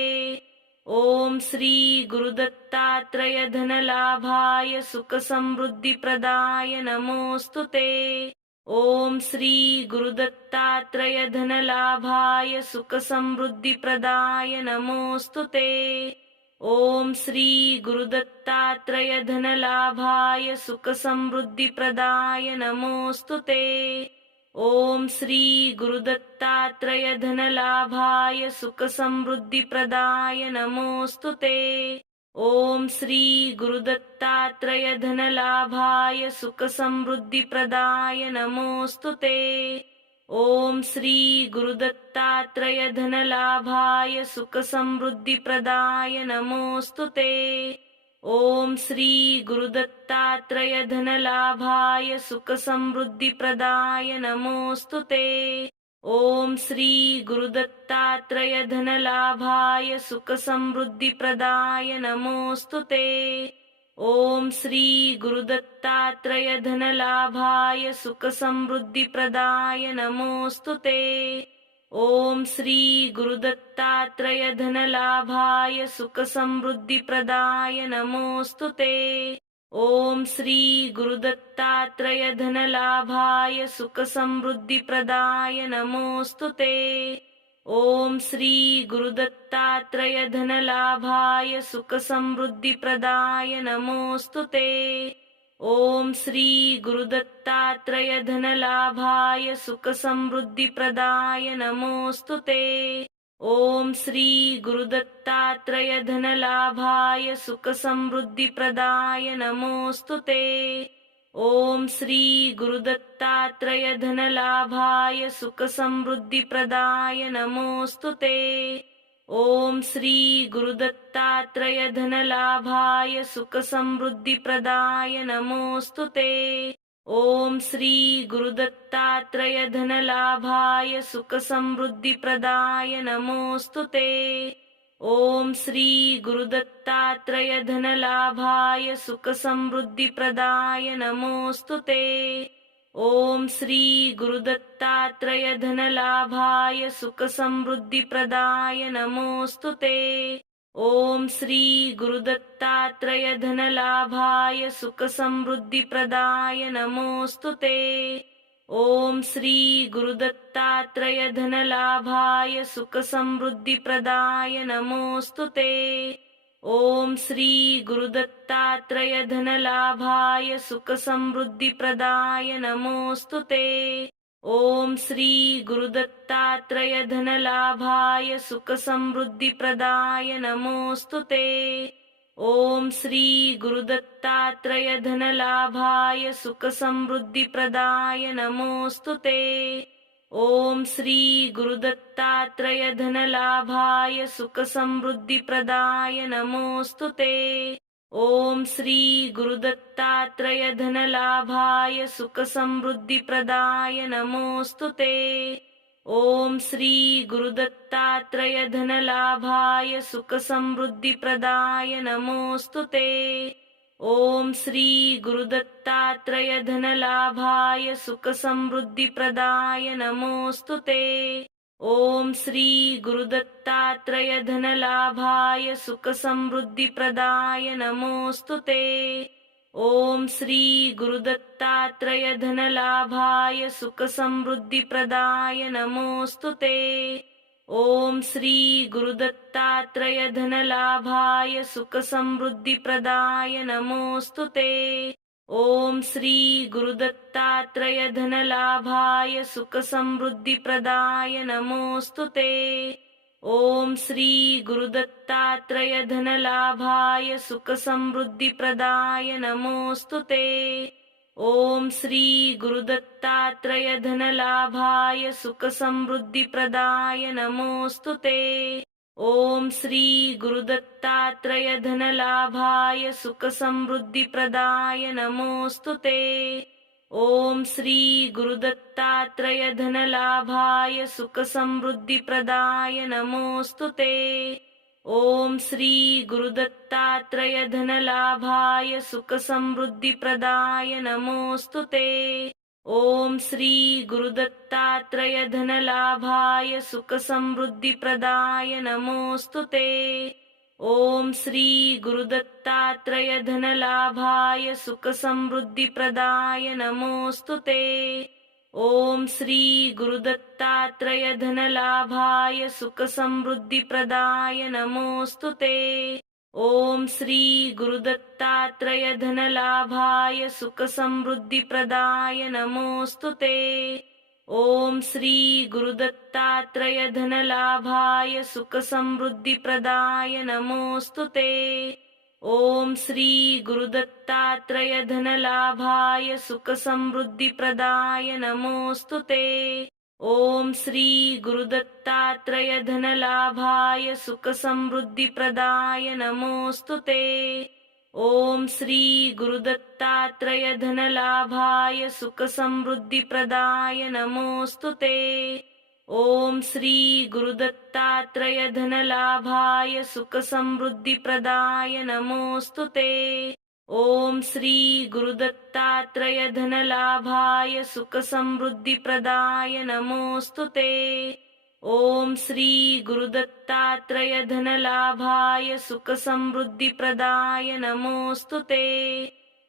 ओम श्री गुरुदत्तात्रय धनलाभाय सुखसमृद्धिप्रदाय नमोस्तुते। ओम श्री गुरुदत्तात्रय धनलाभाय सुखसमृद्धिप्रदाय नमोस्तुते। ओम श्री गुरुदत्तात्रय धनलाभाय सुखसमृद्धिप्रदाय नमोस्तुते। ओम श्री गुरुदत्तात्रय धनलाभाय सुखसमृद्धिप्रदाय नमोस्तुते। ओम श्री गुरुदत्तात्रय धनलाभाय सुखसमृद्धिप्रदाय नमोस्तुते। ओम श्री गुरुदत्तात्रय धनलाभाय सुखसमृद्धिप्रदाय नमोस्तुते। ओम श्री गुरुदत्तात्रय धनलाभाय सुखसमृद्धिप्रदाय नमोस्तुते। ओम श्री गुरुदत्तात्रय धनलाभाय सुखसमृद्धिप्रदाय नमोस्तुते। ओम श्री गुरुदत्तात्रय धनलाभाय सुखसमृद्धिप्रदाय नमोस्तुते। ओम श्री गुरुदत्तात्रय धनलाभाय सुखसमृद्धिप्रदाय नमोस्तुते। ओम श्री गुरुदत्तात्रय धनलाभाय सुखसमृद्धिप्रदाय नमोस्तुते। ओम श्री गुरुदत्तात्रय धनलाभाय सुखसमृद्धिप्रदाय नमोस्तुते। ओम श्री गुरुदत्तात्रय धनलाभाय सुखसमृद्धिप्रदाय नमोस्तुते। ओम श्री गुरुदत्तात्रय धनलाभाय सुखसमृद्धिप्रदाय नमोस्तुते। ओम श्री गुरुदत्तात्रय धनलाभाय सुखसमृद्धिप्रदाय नमोस्तुते। ओम श्री गुरुदत्तात्रय धनलाभाय सुखसमृद्धिप्रदाय नमोस्तुते। ओम श्री गुरुदत्तात्रय धनलाभाय सुखसमृद्धिप्रदाय नमोस्तुते। ओम श्री गुरुदत्तात्रय धनलाभाय सुखसमृद्धिप्रदाय नमोस्तुते। ओम श्री गुरुदत्तात्रय धनलाभाय सुखसमृद्धिप्रदाय नमोस्तुते। ओम श्री गुरुदत्तात्रय धनलाभाय सुखसमृद्धिप्रदाय नमोस्तुते। ओम श्री गुरुदत्तात्रय धनलाभाय सुखसमृद्धिप्रदाय नमोस्तुते। ओम श्री गुरुदत्तात्रय धनलाभाय सुखसमृद्धिप्रदाय नमोस्तुते। ओम श्री गुरुदत्तात्रय धनलाभाय सुखसमृद्धिप्रदाय नमोस्तुते। ओम श्री गुरुदत्तात्रय धनलाभाय सुखसमृद्धिप्रदाय नमोस्तुते। ओम श्री गुरुदत्तात्रय धनलाभाय सुखसमृद्धिप्रदाय नमोस्तुते। ओम श्री गुरुदत्तात्रय धनलाभाय सुखसमृद्धिप्रदाय नमोस्तुते। ओम श्री गुरुदत्तात्रय धनलाभाय सुखसमृद्धिप्रदाय नमोस्तुते। ओम श्री गुरुदत्तात्रय धनलाभाय सुखसमृद्धिप्रदाय नमोस्तुते। ओम श्री गुरुदत्तात्रय धनलाभाय सुखसमृद्धिप्रदाय नमोस्तुते। ओम श्री गुरुदत्तात्रय धनलाभाय सुखसमृद्धिप्रदाय नमोस्तुते। ओम श्री गुरुदत्तात्रय धनलाभाय सुखसमृद्धिप्रदाय नमोस्तुते। ओम श्री गुरुदत्तात्रय धनलाभाय सुखसमृद्धिप्रदाय नमोस्तुते। ओम श्री गुरुदत्तात्रय धनलाभाय सुखसमृद्धिप्रदाय नमोस्तुते। ओम श्री गुरुदत्तात्रय धनलाभाय सुखसमृद्धिप्रदाय नमोस्तुते। ओम श्री गुरुदत्तात्रय धनलाभाय सुखसमृद्धिप्रदाय नमोस्तुते। ओम श्री गुरुदत्तात्रय धनलाभाय सुखसमृद्धिप्रदाय नमोस्तुते। ओम श्री गुरुदत्तात्रय धनलाभाय सुखसमृद्धिप्रदाय नमोस्तुते। ओम श्री गुरुदत्तात्रय धनलाभाय सुखसमृद्धिप्रदाय नमोस्तुते। ओम श्री गुरुदत्तात्रय धनलाभाय सुखसमृद्धिप्रदाय नमोस्तुते। ओम श्री गुरुदत्तात्रय धनलाभाय सुखसमृद्धिप्रदाय नमोस्तुते। ओम श्री गुरुदत्तात्रय धनलाभाय सुखसमृद्धिप्रदाय नमोस्तुते। ओम श्री गुरुदत्तात्रय धनलाभाय सुखसमृद्धिप्रदाय नमोस्तुते। ओम श्री गुरुदत्तात्रय धनलाभाय सुखसमृद्धिप्रदाय नमोस्तुते। ओम श्री गुरुदत्तात्रय धनलाभाय सुखसमृद्धिप्रदाय नमोस्तुते। ओम श्री गुरुदत्तात्रय धनलाभाय सुखसमृद्धिप्रदाय नमोस्तुते। ओम श्री गुरुदत्तात्रय धनलाभाय सुखसमृद्धिप्रदाय नमोस्तुते। ओम श्री गुरुदत्तात्रय धनलाभाय सुखसमृद्धिप्रदाय नमोस्तुते। ओम श्री गुरुदत्तात्रय धनलाभाय सुखसमृद्धिप्रदाय नमोस्तुते।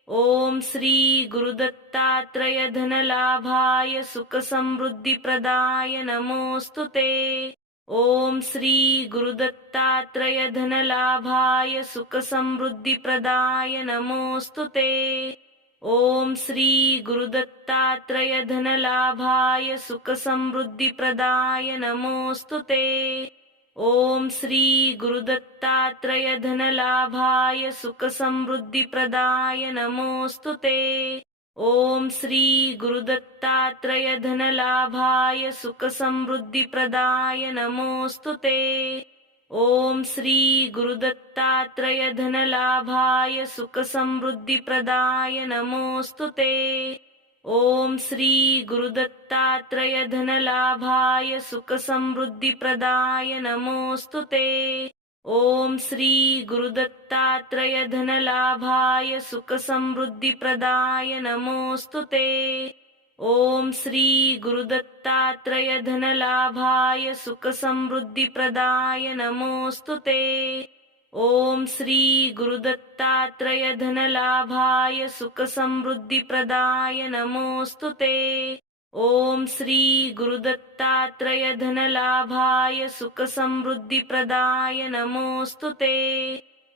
ओम श्री गुरुदत्तात्रय धनलाभाय सुखसमृद्धिप्रदाय नमोस्तुते। ओम श्री गुरुदत्तात्रय धनलाभाय सुखसमृद्धिप्रदाय नमोस्तुते। ओम श्री गुरुदत्तात्रय धनलाभाय सुखसमृद्धिप्रदाय नमोस्तुते। ओम श्री गुरुदत्तात्रय धनलाभाय सुखसमृद्धिप्रदाय नमोस्तुते। ओम श्री गुरुदत्तात्रय धनलाभाय सुखसमृद्धिप्रदाय नमोस्तुते। ओम श्री गुरुदत्तात्रय धनलाभाय सुखसमृद्धिप्रदाय नमोस्तुते। ओम श्री गुरुदत्तात्रय धनलाभाय सुखसमृद्धिप्रदाय नमोस्तुते। ओम श्री गुरुदत्तात्रय धनलाभाय सुखसमृद्धिप्रदाय नमोस्तुते। ओम श्री गुरुदत्तात्रय धनलाभाय सुखसमृद्धिप्रदाय नमोस्तुते। ओम श्री गुरुदत्तात्रय धनलाभाय सुखसमृद्धिप्रदाय नमोस्तुते। ओम श्री गुरुदत्तात्रय धनलाभाय सुखसमृद्धिप्रदाय नमोस्तुते।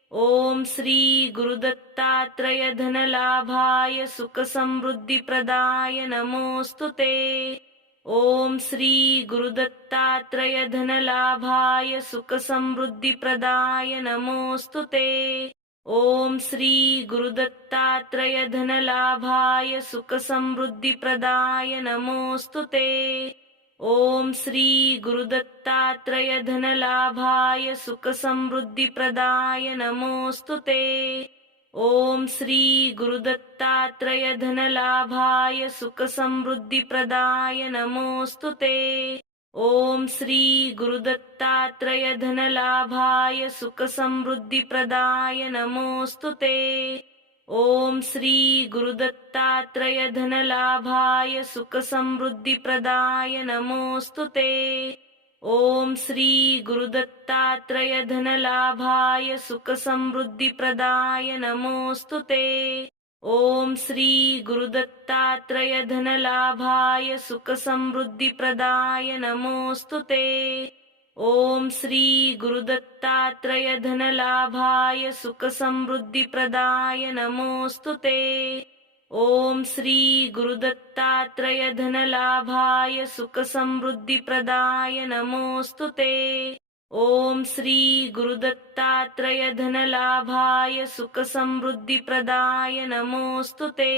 ओम श्री गुरुदत्तात्रय धनलाभाय सुखसमृद्धिप्रदाय नमोस्तुते। ओम श्री गुरुदत्तात्रय धनलाभाय सुखसमृद्धिप्रदाय नमोस्तुते। ओम श्री गुरुदत्तात्रय धनलाभाय सुखसमृद्धिप्रदाय नमोस्तुते। ओम श्री गुरुदत्तात्रय धनलाभाय सुखसमृद्धिप्रदाय नमोस्तुते। ओम श्री गुरुदत्तात्रय धनलाभाय सुखसमृद्धिप्रदाय नमोस्तुते। ओम श्री गुरुदत्तात्रय धनलाभाय सुखसमृद्धिप्रदाय नमोस्तुते। ओम श्री गुरुदत्तात्रय धनलाभाय सुखसमृद्धिप्रदाय नमोस्तुते। ओम श्री गुरुदत्तात्रय धनलाभाय सुखसमृद्धिप्रदाय नमोस्तुते। ओम श्री गुरुदत्तात्रय धनलाभाय सुखसमृद्धिप्रदाय नमोस्तुते। ओम श्री गुरुदत्तात्रय धनलाभाय सुखसमृद्धिप्रदाय नमोस्तुते। ओम श्री गुरुदत्तात्रय धनलाभाय सुखसमृद्धिप्रदाय नमोस्तुते। ओम श्री गुरुदत्तात्रय धनलाभाय सुखसमृद्धिप्रदाय नमोस्तुते।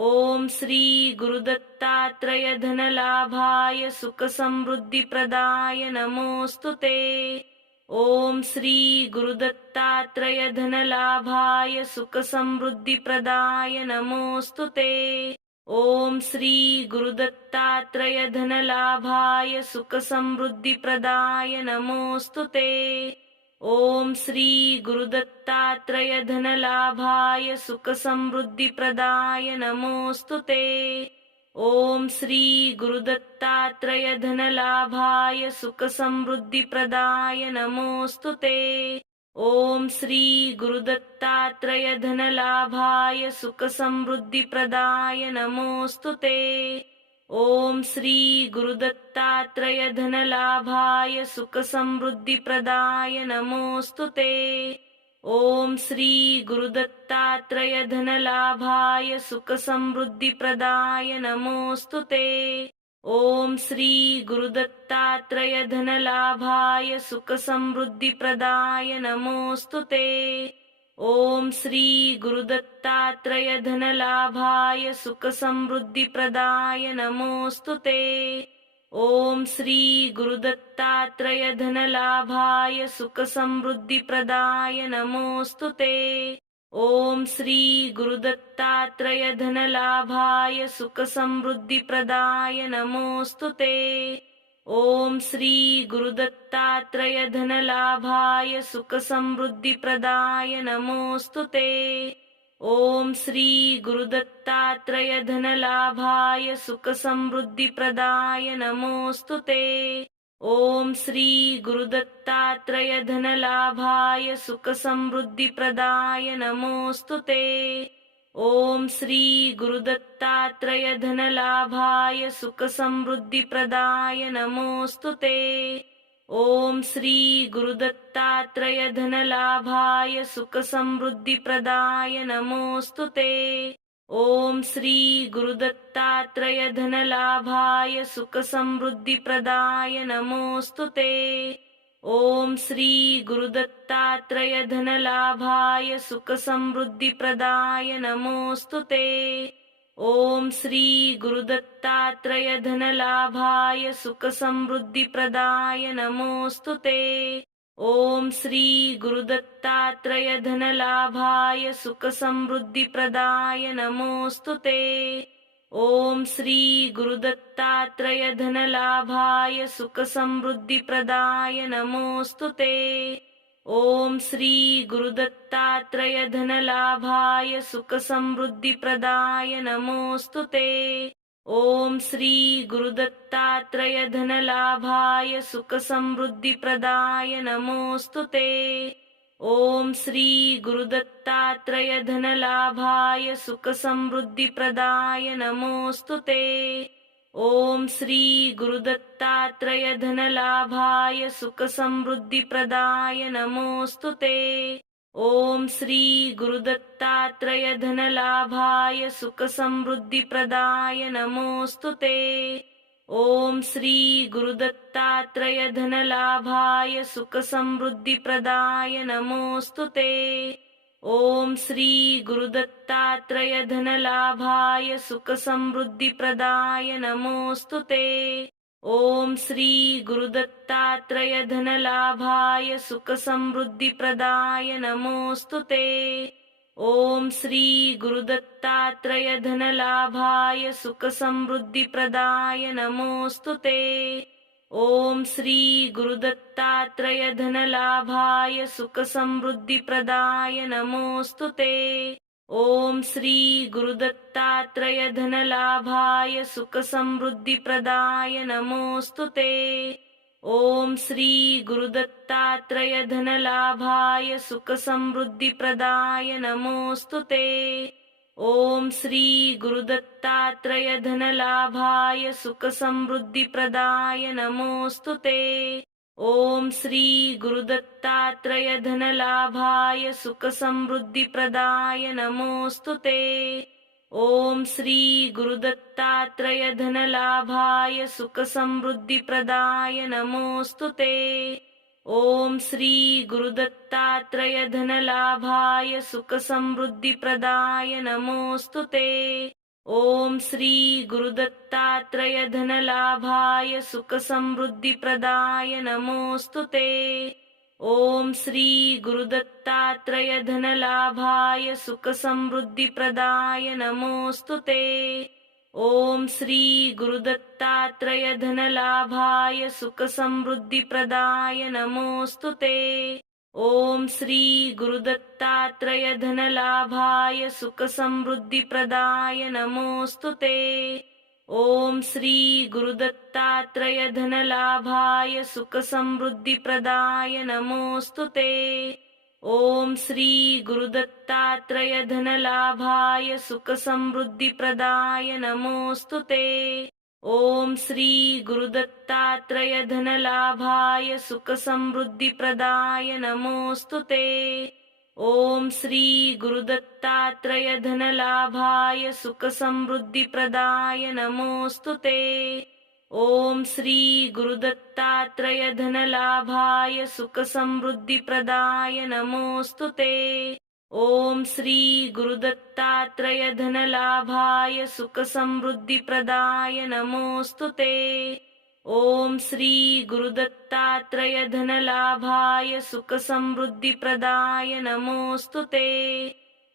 ओम श्री गुरुदत्तात्रय धनलाभाय सुखसमृद्धिप्रदाय नमोस्तुते। ओम श्री गुरुदत्तात्रय धनलाभाय सुखसमृद्धिप्रदाय नमोस्तुते। ओम श्री गुरुदत्तात्रय धनलाभाय सुखसमृद्धिप्रदाय नमोस्तुते। ओम श्री गुरुदत्तात्रय धनलाभाय सुखसमृद्धिप्रदाय नमोस्तुते। ओम श्री गुरुदत्तात्रय धनलाभाय सुखसमृद्धिप्रदाय नमोस्तुते। ओम श्री गुरुदत्तात्रय धनलाभाय सुखसमृद्धिप्रदाय नमोस्तुते। ओम श्री गुरुदत्तात्रय धनलाभाय सुखसमृद्धिप्रदाय नमोस्तुते। ओम श्री गुरुदत्तात्रय धनलाभाय सुखसमृद्धिप्रदाय नमोस्तुते। ओम श्री गुरुदत्तात्रय धनलाभाय सुखसमृद्धिप्रदाय नमोस्तुते। ओम श्री गुरुदत्तात्रय धनलाभाय सुखसमृद्धिप्रदाय नमोस्तुते। ओम श्री गुरुदत्तात्रय धनलाभाय सुखसमृद्धिप्रदाय नमोस्तुते। ओम श्री गुरुदत्तात्रय धनलाभाय सुखसमृद्धिप्रदाय नमोस्तुते। ओम श्री गुरुदत्तात्रय धनलाभाय सुखसमृद्धिप्रदाय नमोस्तुते। ओम श्री गुरुदत्तात्रय धनलाभाय सुखसमृद्धिप्रदाय नमोस्तुते। ओम श्री गुरुदत्तात्रय धनलाभाय सुखसमृद्धिप्रदाय नमोस्तुते। ओम श्री गुरुदत्तात्रय धनलाभाय सुखसमृद्धिप्रदाय नमोस्तुते। ओम श्री गुरुदत्तात्रय धनलाभाय सुखसमृद्धिप्रदाय नमोस्तुते। ओम श्री गुरुदत्तात्रय धनलाभाय सुखसमृद्धिप्रदाय नमोस्तुते। ओम श्री गुरुदत्तात्रय धनलाभाय सुखसमृद्धिप्रदाय नमोस्तुते। ओम श्री गुरुदत्तात्रय धनलाभाय सुखसमृद्धिप्रदाय नमोस्तुते। ओम श्री गुरुदत्तात्रय धनलाभाय सुखसमृद्धिप्रदाय नमोस्तुते। ओम श्री गुरुदत्तात्रय धनलाभाय सुखसमृद्धिप्रदाय नमोस्तुते। ओम श्री गुरुदत्तात्रय धनलाभाय सुखसमृद्धिप्रदाय नमोस्तुते। ओम श्री गुरुदत्तात्रय धनलाभाय सुखसमृद्धिप्रदाय नमोस्तुते। ओम श्री गुरुदत्तात्रय धनलाभाय सुखसमृद्धिप्रदाय नमोस्तुते। ओम श्री गुरुदत्तात्रय धनलाभाय सुखसमृद्धिप्रदाय नमोस्तुते। ओम श्री गुरुदत्तात्रय धनलाभाय सुखसमृद्धिप्रदाय नमोस्तुते। ओम श्री गुरुदत्तात्रय धनलाभाय सुखसमृद्धिप्रदाय नमोस्तुते। ओम श्री गुरुदत्तात्रय धनलाभाय सुखसमृद्धिप्रदाय नमोस्तुते। ओम श्री गुरुदत्तात्रय धनलाभाय सुखसमृद्धिप्रदाय नमोस्तुते। ओम श्री गुरुदत्तात्रय धनलाभाय सुखसमृद्धिप्रदाय नमोस्तुते। ओम श्री गुरुदत्तात्रय धनलाभाय सुखसमृद्धिप्रदाय नमोस्तुते। ओम श्री गुरुदत्तात्रय धनलाभाय सुखसमृद्धिप्रदाय नमोस्तुते। ओम श्री गुरुदत्तात्रय धनलाभाय सुखसमृद्धिप्रदाय नमोस्तुते। ओम श्री गुरुदत्तात्रय धनलाभाय सुखसमृद्धिप्रदाय नमोस्तुते। ओम श्री गुरुदत्तात्रय धनलाभाय सुखसमृद्धिप्रदाय नमोस्तुते। ओम श्री गुरुदत्तात्रय धनलाभाय सुखसमृद्धिप्रदाय नमोस्तुते। ओम श्री गुरुदत्तात्रय धनलाभाय सुखसमृद्धिप्रदाय नमोस्तुते। ओम श्री गुरुदत्तात्रय धनलाभाय सुखसमृद्धिप्रदाय नमोस्तुते। ओम श्री गुरुदत्तात्रय धनलाभाय सुखसमृद्धिप्रदाय नमोस्तुते। ओम श्री गुरुदत्तात्रय धनलाभाय सुखसमृद्धिप्रदाय नमोस्तुते। ओम श्री गुरुदत्तात्रय धनलाभाय सुखसमृद्धिप्रदाय नमोस्तुते। ओम श्री गुरुदत्तात्रय धनलाभाय सुखसमृद्धिप्रदाय नमोस्तुते। ओम श्री गुरुदत्तात्रय धनलाभाय सुखसमृद्धिप्रदाय नमोस्तुते। ओम श्री गुरुदत्तात्रय धनलाभाय सुखसमृद्धिप्रदाय नमोस्तुते। ओम श्री गुरुदत्तात्रय धनलाभाय सुखसमृद्धिप्रदाय नमोस्तुते। ओम श्री गुरुदत्तात्रय धनलाभाय सुखसमृद्धिप्रदाय नमोस्तुते। ओम श्री गुरुदत्तात्रय धनलाभाय सुखसमृद्धिप्रदाय नमोस्तुते। ओम श्री गुरुदत्तात्रय धनलाभाय सुखसमृद्धिप्रदाय नमोस्तुते।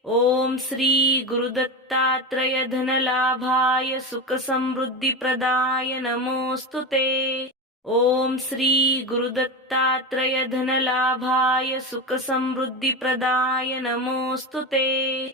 ओम श्री गुरुदत्तात्रय धनलाभाय सुखसमृद्धिप्रदाय नमोस्तुते। ओम श्री गुरुदत्तात्रय धनलाभाय सुखसमृद्धिप्रदाय नमोस्तुते।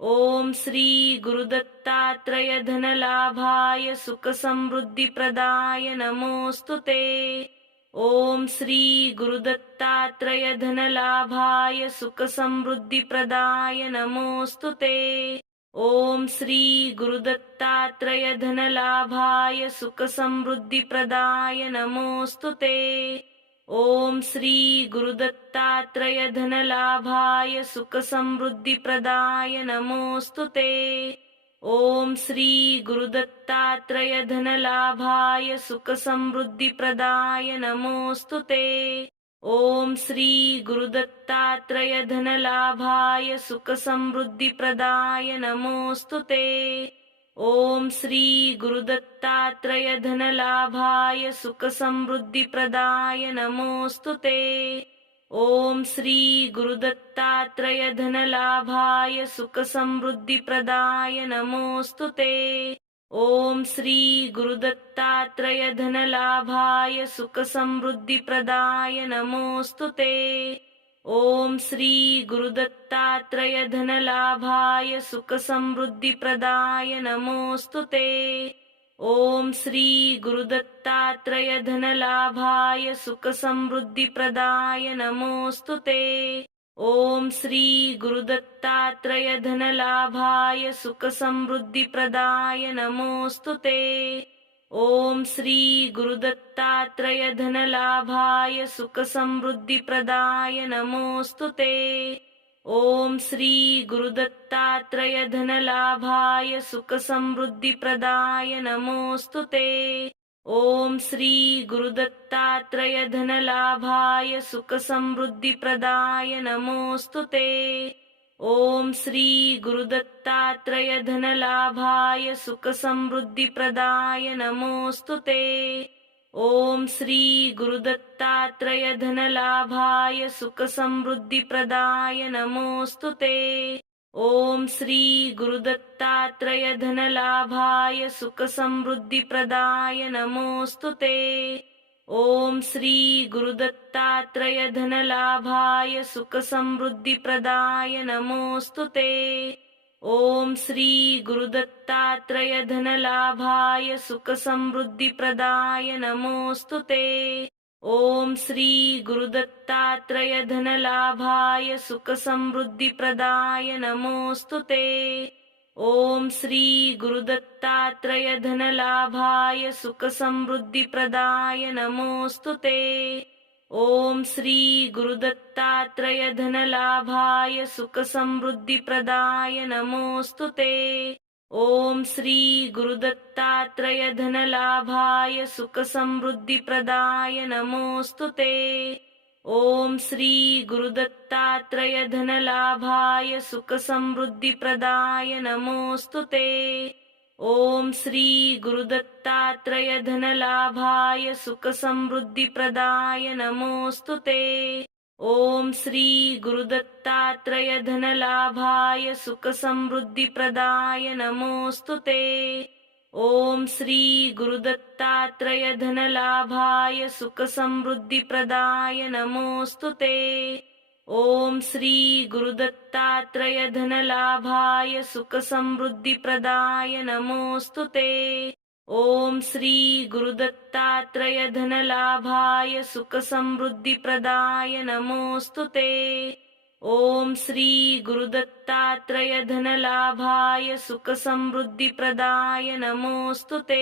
ओम श्री गुरुदत्तात्रय धनलाभाय सुखसमृद्धिप्रदाय नमोस्तुते। ओम श्री गुरुदत्तात्रय धनलाभाय सुखसमृद्धिप्रदाय नमोस्तुते। ओम श्री गुरुदत्तात्रय धनलाभाय सुखसमृद्धिप्रदाय नमोस्तुते। ओम श्री गुरुदत्तात्रय धनलाभाय सुखसमृद्धिप्रदाय नमोस्तुते। ओम श्री गुरुदत्तात्रय धनलाभाय सुखसमृद्धिप्रदाय नमोस्तुते। ओम श्री गुरुदत्तात्रय धनलाभाय सुखसमृद्धिप्रदाय नमोस्तुते। ओम श्री गुरुदत्तात्रय धनलाभाय सुखसमृद्धिप्रदाय नमोस्तुते। ओम श्री गुरुदत्तात्रय धनलाभाय सुखसमृद्धिप्रदाय नमोस्तुते। ओम श्री गुरुदत्तात्रय धनलाभाय सुखसमृद्धिप्रदाय नमोस्तुते। ओम श्री गुरुदत्तात्रय धनलाभाय सुखसमृद्धिप्रदाय नमोस्तुते। ओम श्री गुरुदत्तात्रय धनलाभाय सुखसमृद्धिप्रदाय नमोस्तुते। ओम श्री गुरुदत्तात्रय धनलाभाय सुखसमृद्धिप्रदाय नमोस्तुते। ओम श्री गुरुदत्तात्रय धनलाभाय सुखसमृद्धिप्रदाय नमोस्तुते। ओम श्री गुरुदत्तात्रय धनलाभाय सुखसमृद्धिप्रदाय नमोस्तुते। ओम श्री गुरुदत्तात्रय धनलाभाय सुखसमृद्धिप्रदाय नमोस्तुते। ओम श्री गुरुदत्तात्रय धनलाभाय सुखसमृद्धिप्रदाय नमोस्तुते। ओम श्री गुरुदत्तात्रय धनलाभाय सुखसमृद्धिप्रदाय नमोस्तुते। ओम श्री गुरुदत्तात्रय धनलाभाय सुखसमृद्धिप्रदाय नमोस्तुते। ओम श्री गुरुदत्तात्रय धनलाभाय सुखसमृद्धिप्रदाय नमोस्तुते। ओम श्री गुरुदत्तात्रय धनलाभाय सुखसमृद्धिप्रदाय नमोस्तुते। ओम श्री गुरुदत्तात्रय धनलाभाय सुखसमृद्धिप्रदाय नमोस्तुते। ओम श्री गुरुदत्तात्रय धनलाभाय सुखसमृद्धिप्रदाय नमोस्तुते। ओम श्री गुरुदत्तात्रय धनलाभाय सुखसमृद्धिप्रदाय नमोस्तुते। ओम श्री गुरुदत्तात्रय धनलाभाय सुखसमृद्धिप्रदाय नमोस्तुते। ओम श्री गुरुदत्तात्रय धनलाभाय सुखसमृद्धिप्रदाय नमोस्तुते। ओम श्री गुरुदत्तात्रय धनलाभाय सुखसमृद्धिप्रदाय नमोस्तुते। ओम श्री गुरुदत्तात्रय धनलाभाय सुखसमृद्धिप्रदाय नमोस्तुते। ओम श्री गुरुदत्तात्रय धनलाभाय सुखसमृद्धिप्रदाय नमोस्तुते। ओम श्री गुरुदत्तात्रय धनलाभाय सुखसमृद्धिप्रदाय नमोस्तुते। ओम श्री गुरुदत्तात्रय धनलाभाय सुखसमृद्धिप्रदाय नमोस्तुते। ओम श्री गुरुदत्तात्रय धनलाभाय सुखसमृद्धिप्रदाय नमोस्तुते।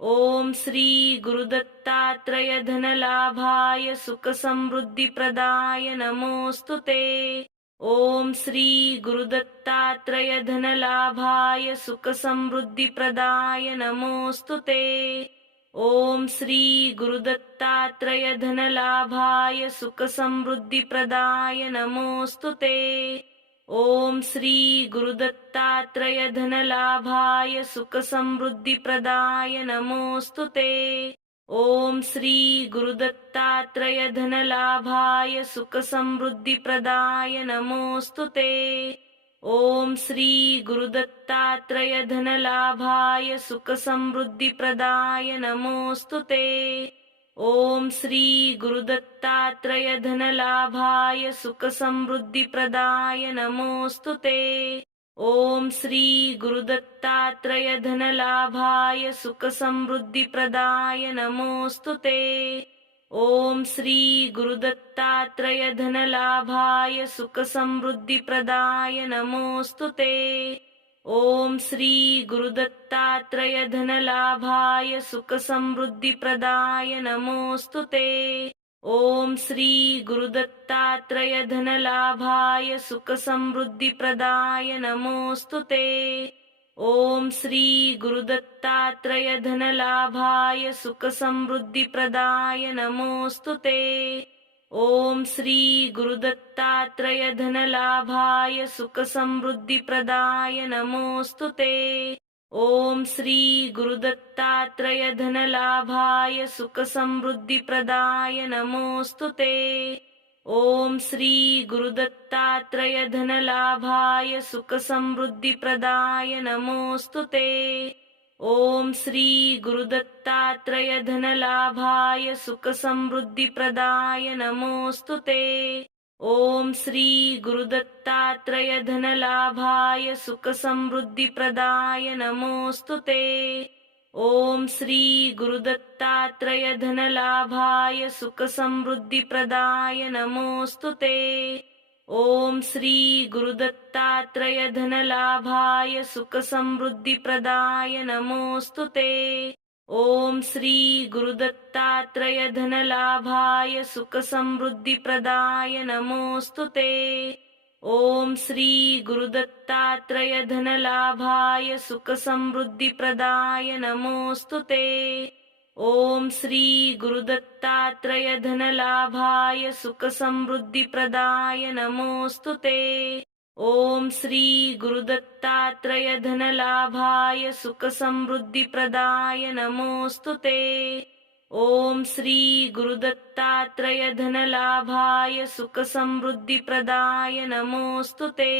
ओम श्री गुरुदत्तात्रय धनलाभाय सुखसमृद्धिप्रदाय नमोस्तुते। ओम श्री गुरुदत्तात्रय धनलाभाय सुखसमृद्धिप्रदाय नमोस्तुते। ओम श्री गुरुदत्तात्रय धनलाभाय सुखसमृद्धिप्रदाय नमोस्तुते। ओम श्री गुरुदत्तात्रय धनलाभाय सुखसमृद्धिप्रदाय नमोस्तुते। ओम श्री गुरुदत्तात्रय धनलाभाय सुखसमृद्धिप्रदाय नमोस्तुते। ओम श्री गुरुदत्तात्रय धनलाभाय सुखसमृद्धिप्रदाय नमोस्तुते। ओम श्री गुरुदत्तात्रय धनलाभाय सुखसमृद्धिप्रदाय नमोस्तुते। ओम श्री गुरुदत्तात्रय धनलाभाय सुखसमृद्धिप्रदाय नमोस्तुते। ओम श्री गुरुदत्तात्रय धनलाभाय सुखसमृद्धिप्रदाय नमोस्तुते। ओम श्री गुरुदत्तात्रय धनलाभाय सुखसमृद्धिप्रदाय नमोस्तुते। ओम श्री गुरुदत्तात्रय धनलाभाय सुखसमृद्धिप्रदाय नमोस्तुते। ओम श्री गुरुदत्तात्रय धनलाभाय सुखसमृद्धिप्रदाय नमोस्तुते। ओम श्री गुरुदत्तात्रय धनलाभाय सुखसमृद्धिप्रदाय नमोस्तुते। ओम श्री गुरुदत्तात्रय धनलाभाय सुखसमृद्धिप्रदाय नमोस्तुते। ओम श्री गुरुदत्तात्रय धनलाभाय सुखसमृद्धिप्रदाय नमोस्तुते। ओम श्री गुरुदत्तात्रय धनलाभाय सुखसमृद्धिप्रदाय नमोस्तुते। ओम श्री गुरुदत्तात्रय धनलाभाय सुखसमृद्धिप्रदाय नमोस्तुते। ओम श्री गुरुदत्तात्रय धनलाभाय सुखसमृद्धिप्रदाय नमोस्तुते। ओम श्री गुरुदत्तात्रय धनलाभाय सुखसमृद्धिप्रदाय नमोस्तुते। ओम श्री गुरुदत्तात्रय धनलाभाय सुखसमृद्धिप्रदाय नमोस्तुते। ओम श्री गुरुदत्तात्रय धनलाभाय सुखसमृद्धिप्रदाय नमोस्तुते। ओम श्री गुरुदत्तात्रय धनलाभाय सुखसमृद्धिप्रदाय नमोस्तुते। ओम श्री गुरुदत्तात्रय धनलाभाय सुखसमृद्धिप्रदाय नमोस्तुते। ओम श्री गुरुदत्तात्रय धनलाभाय सुखसमृद्धिप्रदाय नमोस्तुते।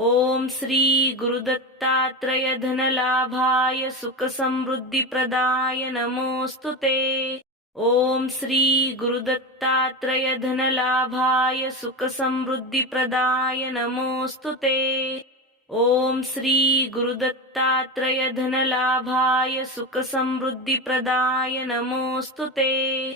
ओम श्री गुरुदत्तात्रय धनलाभाय सुखसमृद्धिप्रदाय नमोस्तुते। ओम श्री गुरुदत्तात्रय धनलाभाय सुखसमृद्धिप्रदाय नमोस्तुते। ओम श्री गुरुदत्तात्रय धनलाभाय सुखसमृद्धिप्रदाय नमोस्तुते।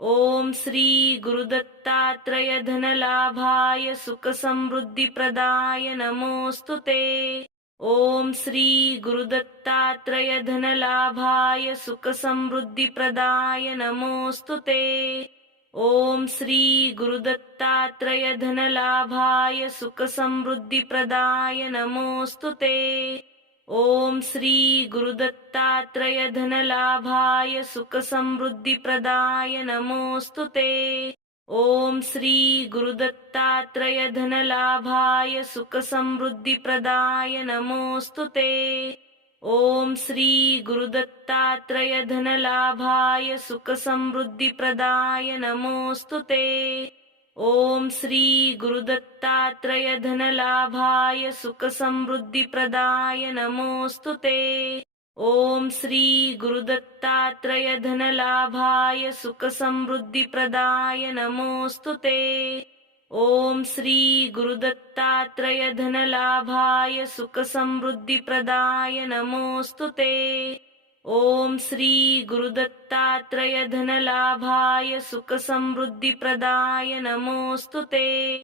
ओम श्री गुरुदत्तात्रय धनलाभाय सुखसमृद्धिप्रदाय नमोस्तुते। ओम श्री गुरुदत्तात्रय धनलाभाय सुखसमृद्धिप्रदाय नमोस्तुते। ओम श्री गुरुदत्तात्रय धनलाभाय सुखसमृद्धिप्रदाय नमोस्तुते। ओम श्री गुरुदत्तात्रय धनलाभाय सुखसमृद्धिप्रदाय नमोस्तुते। ओम श्री गुरुदत्तात्रय धनलाभाय सुखसमृद्धिप्रदाय नमोस्तुते। ओम श्री गुरुदत्तात्रय धनलाभाय सुखसमृद्धिप्रदाय नमोस्तुते। ओम श्री गुरुदत्तात्रय धनलाभाय सुखसमृद्धिप्रदाय नमोस्तुते। ओम श्री गुरुदत्तात्रय धनलाभाय सुखसमृद्धिप्रदाय नमोस्तुते। ओम श्री गुरुदत्तात्रय धनलाभाय सुखसमृद्धिप्रदाय नमोस्तुते। ओम श्री गुरुदत्तात्रय धनलाभाय सुखसमृद्धिप्रदाय नमोस्तुते।